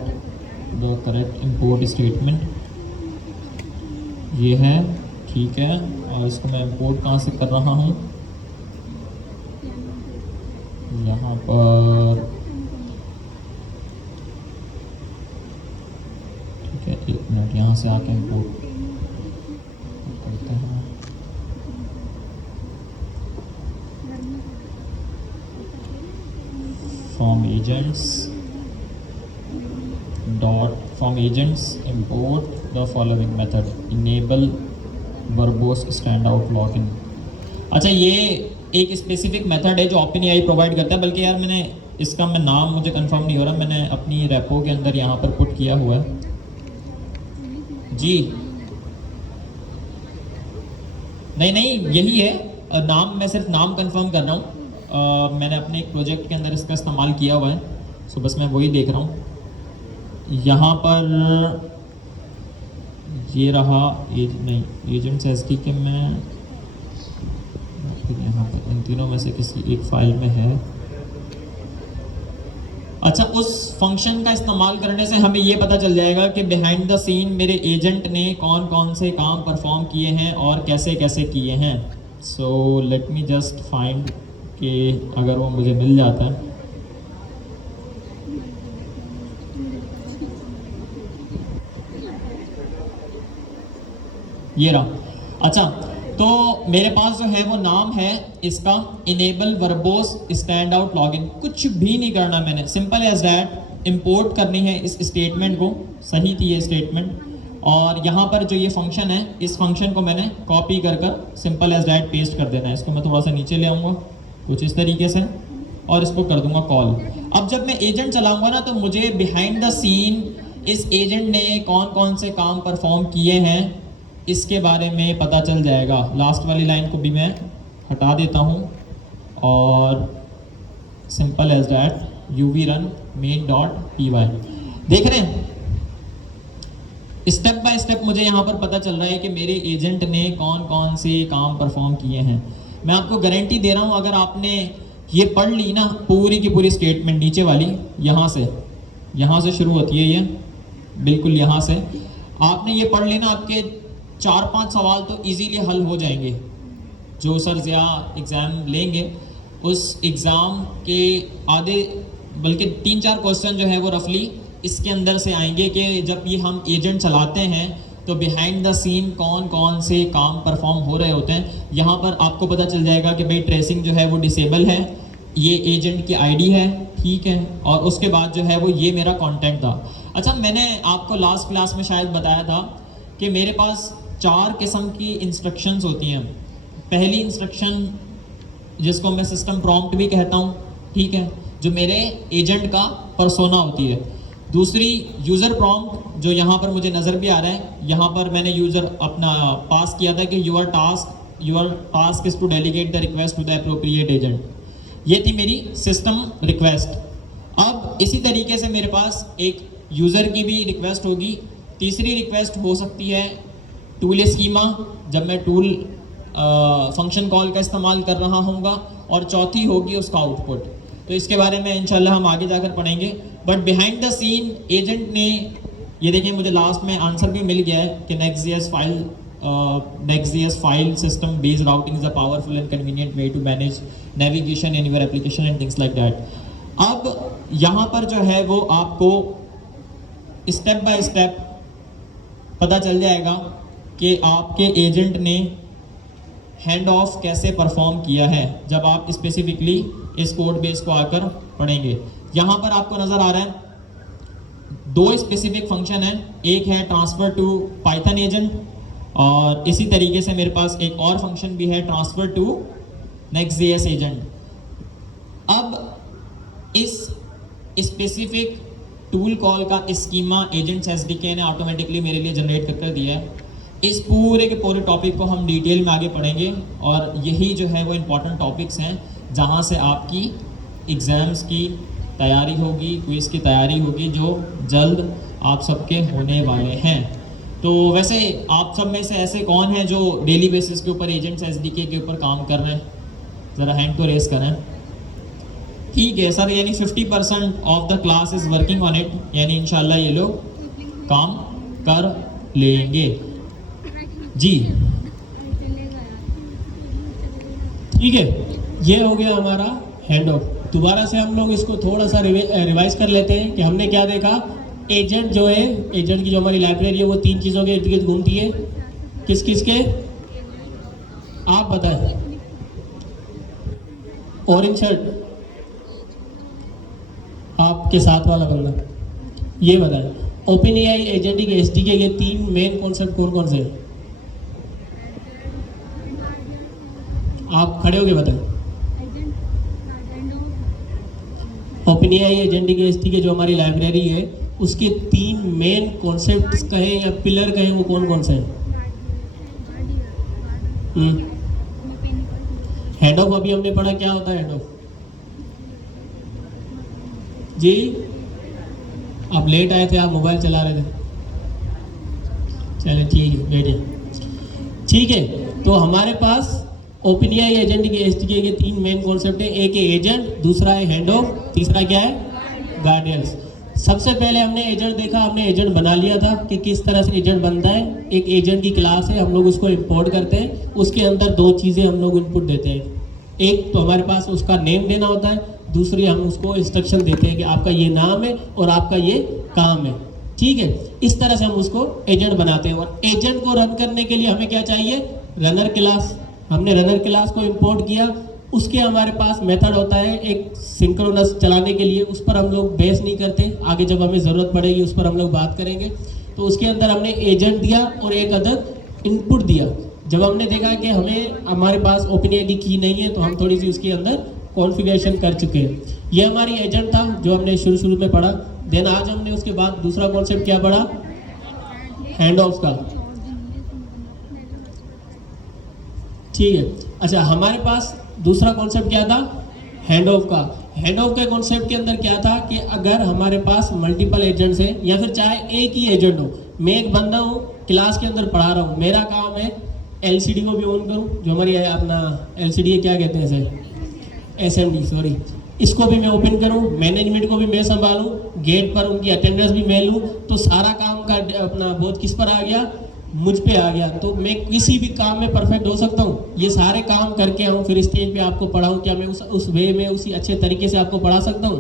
the correct import statement. ये है, ठीक है। और इसको मैं इंपोर्ट कहाँ से कर रहा हूँ? यहाँ पर, ठीक है, 1 मिनट, यहाँ से आके इंपोर्ट करते हैं। From agents import the following method, enable verbose standout login। अच्छा, ये एक स्पेसिफिक मेथड है जो OpenAI प्रोवाइड करता है, बल्कि यार मैंने इसका मैं नाम मुझे कंफर्म नहीं हो रहा, मैंने अपनी रेपो के अंदर यहाँ पर पुट किया हुआ है जी। नहीं यही है, नाम मैं सिर्फ नाम कंफर्म कर रहा हूँ। मैंने अपने एक प्रोजेक्ट के अंदर इसका इस्तेमाल किया हुआ है, सो बस मैं वही देख रहा हूँ। यहाँ पर ये रहा एजेंट्स एसडी के में, फिर यहाँ पर इन तीनों में से किसी एक फाइल में है। अच्छा, उस फंक्शन का इस्तेमाल करने से हमें ये पता चल जाएगा कि बिहाइंड द सीन मेरे एजेंट ने कौन कौन से काम परफॉर्म किए हैं और कैसे कैसे किए हैं। So let me just find कि अगर वो मुझे मिल जाता है। ये रहा। अच्छा, तो मेरे पास जो है वो नाम है इसका enable verbose stand out login. कुछ भी नहीं करना मैंने, सिंपल एज दैट इंपोर्ट करनी है इस स्टेटमेंट को। सही थी ये स्टेटमेंट, और यहाँ पर जो ये फंक्शन है इस फंक्शन को मैंने कॉपी कर सिंपल एज दैट पेस्ट कर देना है। इसको मैं थोड़ा सा नीचे ले आऊँगा कुछ इस तरीके से, और इसको कर दूंगा कॉल। अब जब मैं एजेंट चलाऊंगा ना, तो मुझे बिहाइंड द सीन इस एजेंट ने कौन कौन से काम परफॉर्म किए हैं इसके बारे में पता चल जाएगा। लास्ट वाली लाइन को भी मैं हटा देता हूँ और simple as that uv run main.py। देख रहे हैं, स्टेप बाय स्टेप मुझे यहाँ पर पता चल रहा है कि मेरे एजेंट ने कौन कौन से काम परफॉर्म किए हैं। मैं आपको गारंटी दे रहा हूँ, अगर आपने ये पढ़ ली ना पूरी की पूरी स्टेटमेंट नीचे वाली, यहाँ से शुरू होती है ये, बिल्कुल यहाँ से आपने ये पढ़ ली ना, आपके 4-5 सवाल तो इजीली हल हो जाएंगे। जो सर ज़िया एग्ज़ाम लेंगे उस एग्ज़ाम के आधे बल्कि 3-4 क्वेश्चन जो है वो रफली इसके अंदर से आएंगे कि जब ये हम एजेंट चलाते हैं तो बिहाइंड द सीन कौन कौन से काम परफॉर्म हो रहे होते हैं। यहाँ पर आपको पता चल जाएगा कि भाई ट्रेसिंग जो है वो डिसेबल है, ये एजेंट की आईडी है, ठीक है, और उसके बाद जो है वो ये मेरा कॉन्टैक्ट था। अच्छा, मैंने आपको लास्ट क्लास में शायद बताया था कि मेरे पास 4 किस्म की इंस्ट्रक्शंस होती हैं। पहली इंस्ट्रक्शन जिसको मैं सिस्टम प्रॉम्प्ट भी कहता हूँ, ठीक है, जो मेरे एजेंट का पर्सोना होती है। दूसरी यूज़र प्रॉम्प्ट, जो यहाँ पर मुझे नज़र भी आ रहा है, यहाँ पर मैंने यूज़र अपना पास किया था कि your task is to delegate the request to the appropriate agent. ये थी मेरी सिस्टम रिक्वेस्ट। अब इसी तरीके से मेरे पास एक यूज़र की भी रिक्वेस्ट होगी। तीसरी रिक्वेस्ट हो सकती है टूल स्कीमा, जब मैं टूल फंक्शन कॉल का इस्तेमाल कर रहा हूँगा, और चौथी होगी उसका आउटपुट। तो इसके बारे में इंशाल्लाह हम आगे जाकर पढ़ेंगे। But behind the scene agent ने, ये देखिए मुझे लास्ट में आंसर भी मिल गया है कि Next.js file system based routing is a powerful and convenient way to manage navigation in your application and things like that. अब यहाँ पर जो है वो आपको स्टेप बाय स्टेप पता चल जाएगा कि आपके एजेंट ने हैंड ऑफ कैसे परफॉर्म किया है जब आप स्पेसिफिकली इस कोड बेस को आकर पढ़ेंगे। यहाँ पर आपको नज़र आ रहा है 2 स्पेसिफिक फंक्शन हैं, एक है ट्रांसफ़र टू पाइथन एजेंट, और इसी तरीके से मेरे पास एक और फंक्शन भी है ट्रांसफ़र टू Next.js एजेंट। अब इस स्पेसिफिक टूल कॉल का स्कीमा एजेंट्स एसडीके ने ऑटोमेटिकली मेरे लिए जनरेट कर दिया है। इस पूरे के पूरे टॉपिक को हम डिटेल में आगे पढ़ेंगे, और यही जो है वो इम्पॉर्टेंट टॉपिक्स हैं जहाँ से आपकी एग्ज़ाम्स की तैयारी होगी, क्विज़ की तैयारी होगी, जो जल्द आप सबके होने वाले हैं। तो वैसे आप सब में से ऐसे कौन हैं जो डेली बेसिस के ऊपर एजेंट्स एसडीके के ऊपर काम कर रहे हैं? ज़रा हैंड को रेस करें। ठीक है सर, यानी 50% of the class is working on it, यानी इंशाल्लाह ये लोग काम कर लेंगे जी। ठीक है, ये हो गया हमारा हैंड ऑफ। दोबारा से हम लोग इसको थोड़ा सा रिवाइज कर लेते हैं कि हमने क्या देखा। एजेंट जो है, एजेंट की जो हमारी लाइब्रेरी है वो 3 चीज़ों के इर्द गिर्द घूमती है। किस किस के आप बताएं? ऑरेंज शर्ट, आपके साथ वाला बंदा, ये बताएं। ओपन एआई एजेंटिक एसडीके के 3 मेन कॉन्सेप्ट कौन कौन से हैं? आप खड़े होके बताएं। ओपनएआई एजेंटिक एएसडी के जो हमारी लाइब्रेरी है उसके 3 मेन कॉन्सेप्ट्स कहें या पिलर कहें, वो कौन कौन से हैं? हेड ऑफ अभी हमने पढ़ा, क्या होता है हेड ऑफ? जी आप लेट आए थे, आप मोबाइल चला रहे थे। चलिए ठीक है, बैठिए। ठीक है, तो हमारे पास ओपनएआई एजेंटिक एएसडी के 3 मेन कॉन्सेप्ट है। एक है एजेंट, दूसरा है हैंड ऑफ, तीसरा क्या है? गार्डियंस। सबसे पहले हमने एजेंट देखा, हमने एजेंट बना लिया था कि किस तरह से एजेंट बनता है। एक एजेंट की क्लास है, हम लोग उसको इंपोर्ट करते हैं, उसके अंदर 2 चीज़ें हम लोग इनपुट देते हैं। एक तो हमारे पास उसका नेम देना होता है, दूसरी हम उसको इंस्ट्रक्शन देते हैं कि आपका ये नाम है और आपका ये काम है। ठीक है, इस तरह से हम उसको एजेंट बनाते हैं। और एजेंट को रन करने के लिए हमें क्या चाहिए? Runner class. हमने रनर क्लास को इंपोर्ट किया, उसके हमारे पास मेथड होता है एक सिंक्रोनस चलाने के लिए, उस पर हम लोग बेस नहीं करते, आगे जब हमें ज़रूरत पड़ेगी उस पर हम लोग बात करेंगे। तो उसके अंदर हमने एजेंट दिया और एक अदद इनपुट दिया। जब हमने देखा कि हमारे पास ओपनएआई की नहीं है तो हम थोड़ी सी उसके अंदर कॉन्फ़िगरेशन कर चुके हैं। ये हमारी एजेंट था जो हमने शुरू में पढ़ा। देन आज हमने उसके बाद दूसरा कॉन्सेप्ट क्या पढ़ा? हैंड ऑफ का। ठीक है, अच्छा हमारे पास दूसरा कॉन्सेप्ट क्या था? हैंड ऑफ का। हैंड ऑफ के कॉन्सेप्ट के अंदर क्या था कि अगर हमारे पास मल्टीपल एजेंट्स हैं या फिर चाहे एक ही एजेंट हो, मैं एक बंदा हूँ क्लास के अंदर पढ़ा रहा हूँ, मेरा काम है एलसीडी को भी ऑन करूँ, जो हमारी अपना एलसीडी क्या कहते हैं सर? एसएमडी, सॉरी, इसको भी मैं ओपन करूं, मैनेजमेंट को भी मैं संभालूं, गेट पर उनकी अटेंडेंस भी मैं लूं, तो सारा काम का अपना बोझ किस पर आ गया? मुझ पे आ गया। तो मैं किसी भी काम में परफेक्ट हो सकता हूं? ये सारे काम करके आऊं फिर स्टेज पे आपको पढ़ाऊं, क्या मैं उस वे में उसी अच्छे तरीके से आपको पढ़ा सकता हूं?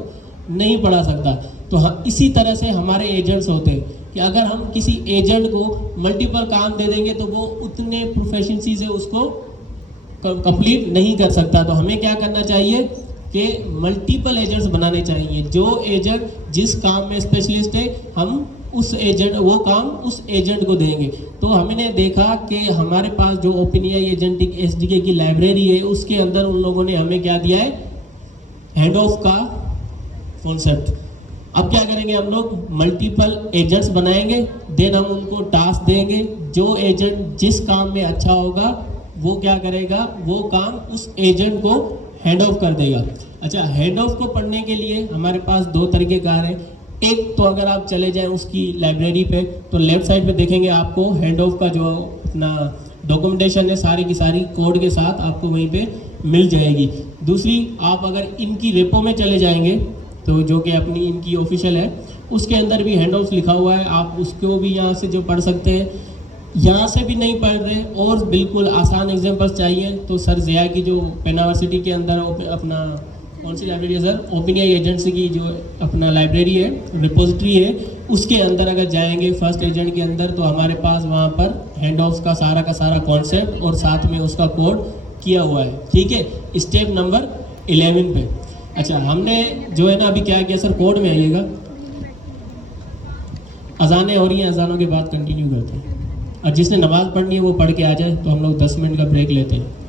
नहीं पढ़ा सकता। तो हाँ, इसी तरह से हमारे एजेंट्स होते हैं कि अगर हम किसी एजेंट को मल्टीपल काम दे देंगे तो वो उतने प्रोफेशनसी से उसको कंप्लीट नहीं कर सकता। तो हमें क्या करना चाहिए कि मल्टीपल एजेंट्स बनाने चाहिए। जो एजेंट जिस काम में स्पेशलिस्ट है, हम वो काम उस एजेंट को देंगे। तो हमने देखा कि हमारे पास जो ओपनएआई एजेंटिक एसडीके की लाइब्रेरी है उसके अंदर उन लोगों ने हमें क्या दिया है? हैंड ऑफ का कॉन्सेप्ट। अब क्या करेंगे? हम लोग मल्टीपल एजेंट्स बनाएंगे, देन हम उनको टास्क देंगे। जो एजेंट जिस काम में अच्छा होगा वो क्या करेगा? वो काम उस एजेंट को हैंड ऑफ कर देगा। अच्छा, हैंड ऑफ को पढ़ने के लिए हमारे पास 2 तरीकेकार हैं। एक तो अगर आप चले जाएं उसकी लाइब्रेरी पे तो लेफ्ट साइड पे देखेंगे आपको हैंड ऑफ का जो अपना डॉक्यूमेंटेशन है सारी की सारी कोड के साथ आपको वहीं पे मिल जाएगी। दूसरी, आप अगर इनकी रेपो में चले जाएंगे तो जो कि अपनी इनकी ऑफिशियल है उसके अंदर भी हैंड ऑफ लिखा हुआ है, आप उसको भी यहाँ से जो पढ़ सकते हैं। यहाँ से भी नहीं पढ़ रहे और बिल्कुल आसान एग्जाम्पल्स चाहिए तो सर ज़िया की जो पेनावर्सिटी के अंदर अपना कौन सी लाइब्रेरी है सर? ओपनएआई एजेंट्स की जो अपना लाइब्रेरी है, रिपोजिटरी है, उसके अंदर अगर जाएंगे फर्स्ट एजेंट के अंदर तो हमारे पास वहाँ पर हैंड ऑफ का सारा कॉन्सेप्ट और साथ में उसका कोड किया हुआ है। ठीक है, स्टेप नंबर 11 पे। अच्छा, हमने जो है ना अभी क्या किया सर? कोड में आइएगा, अजानें हो रही हैं, अजानों के बाद कंटिन्यू करते हैं। और जिसने नमाज़ पढ़नी है वो पढ़ के आ जाए, तो हम लोग 10 मिनट का ब्रेक लेते हैं।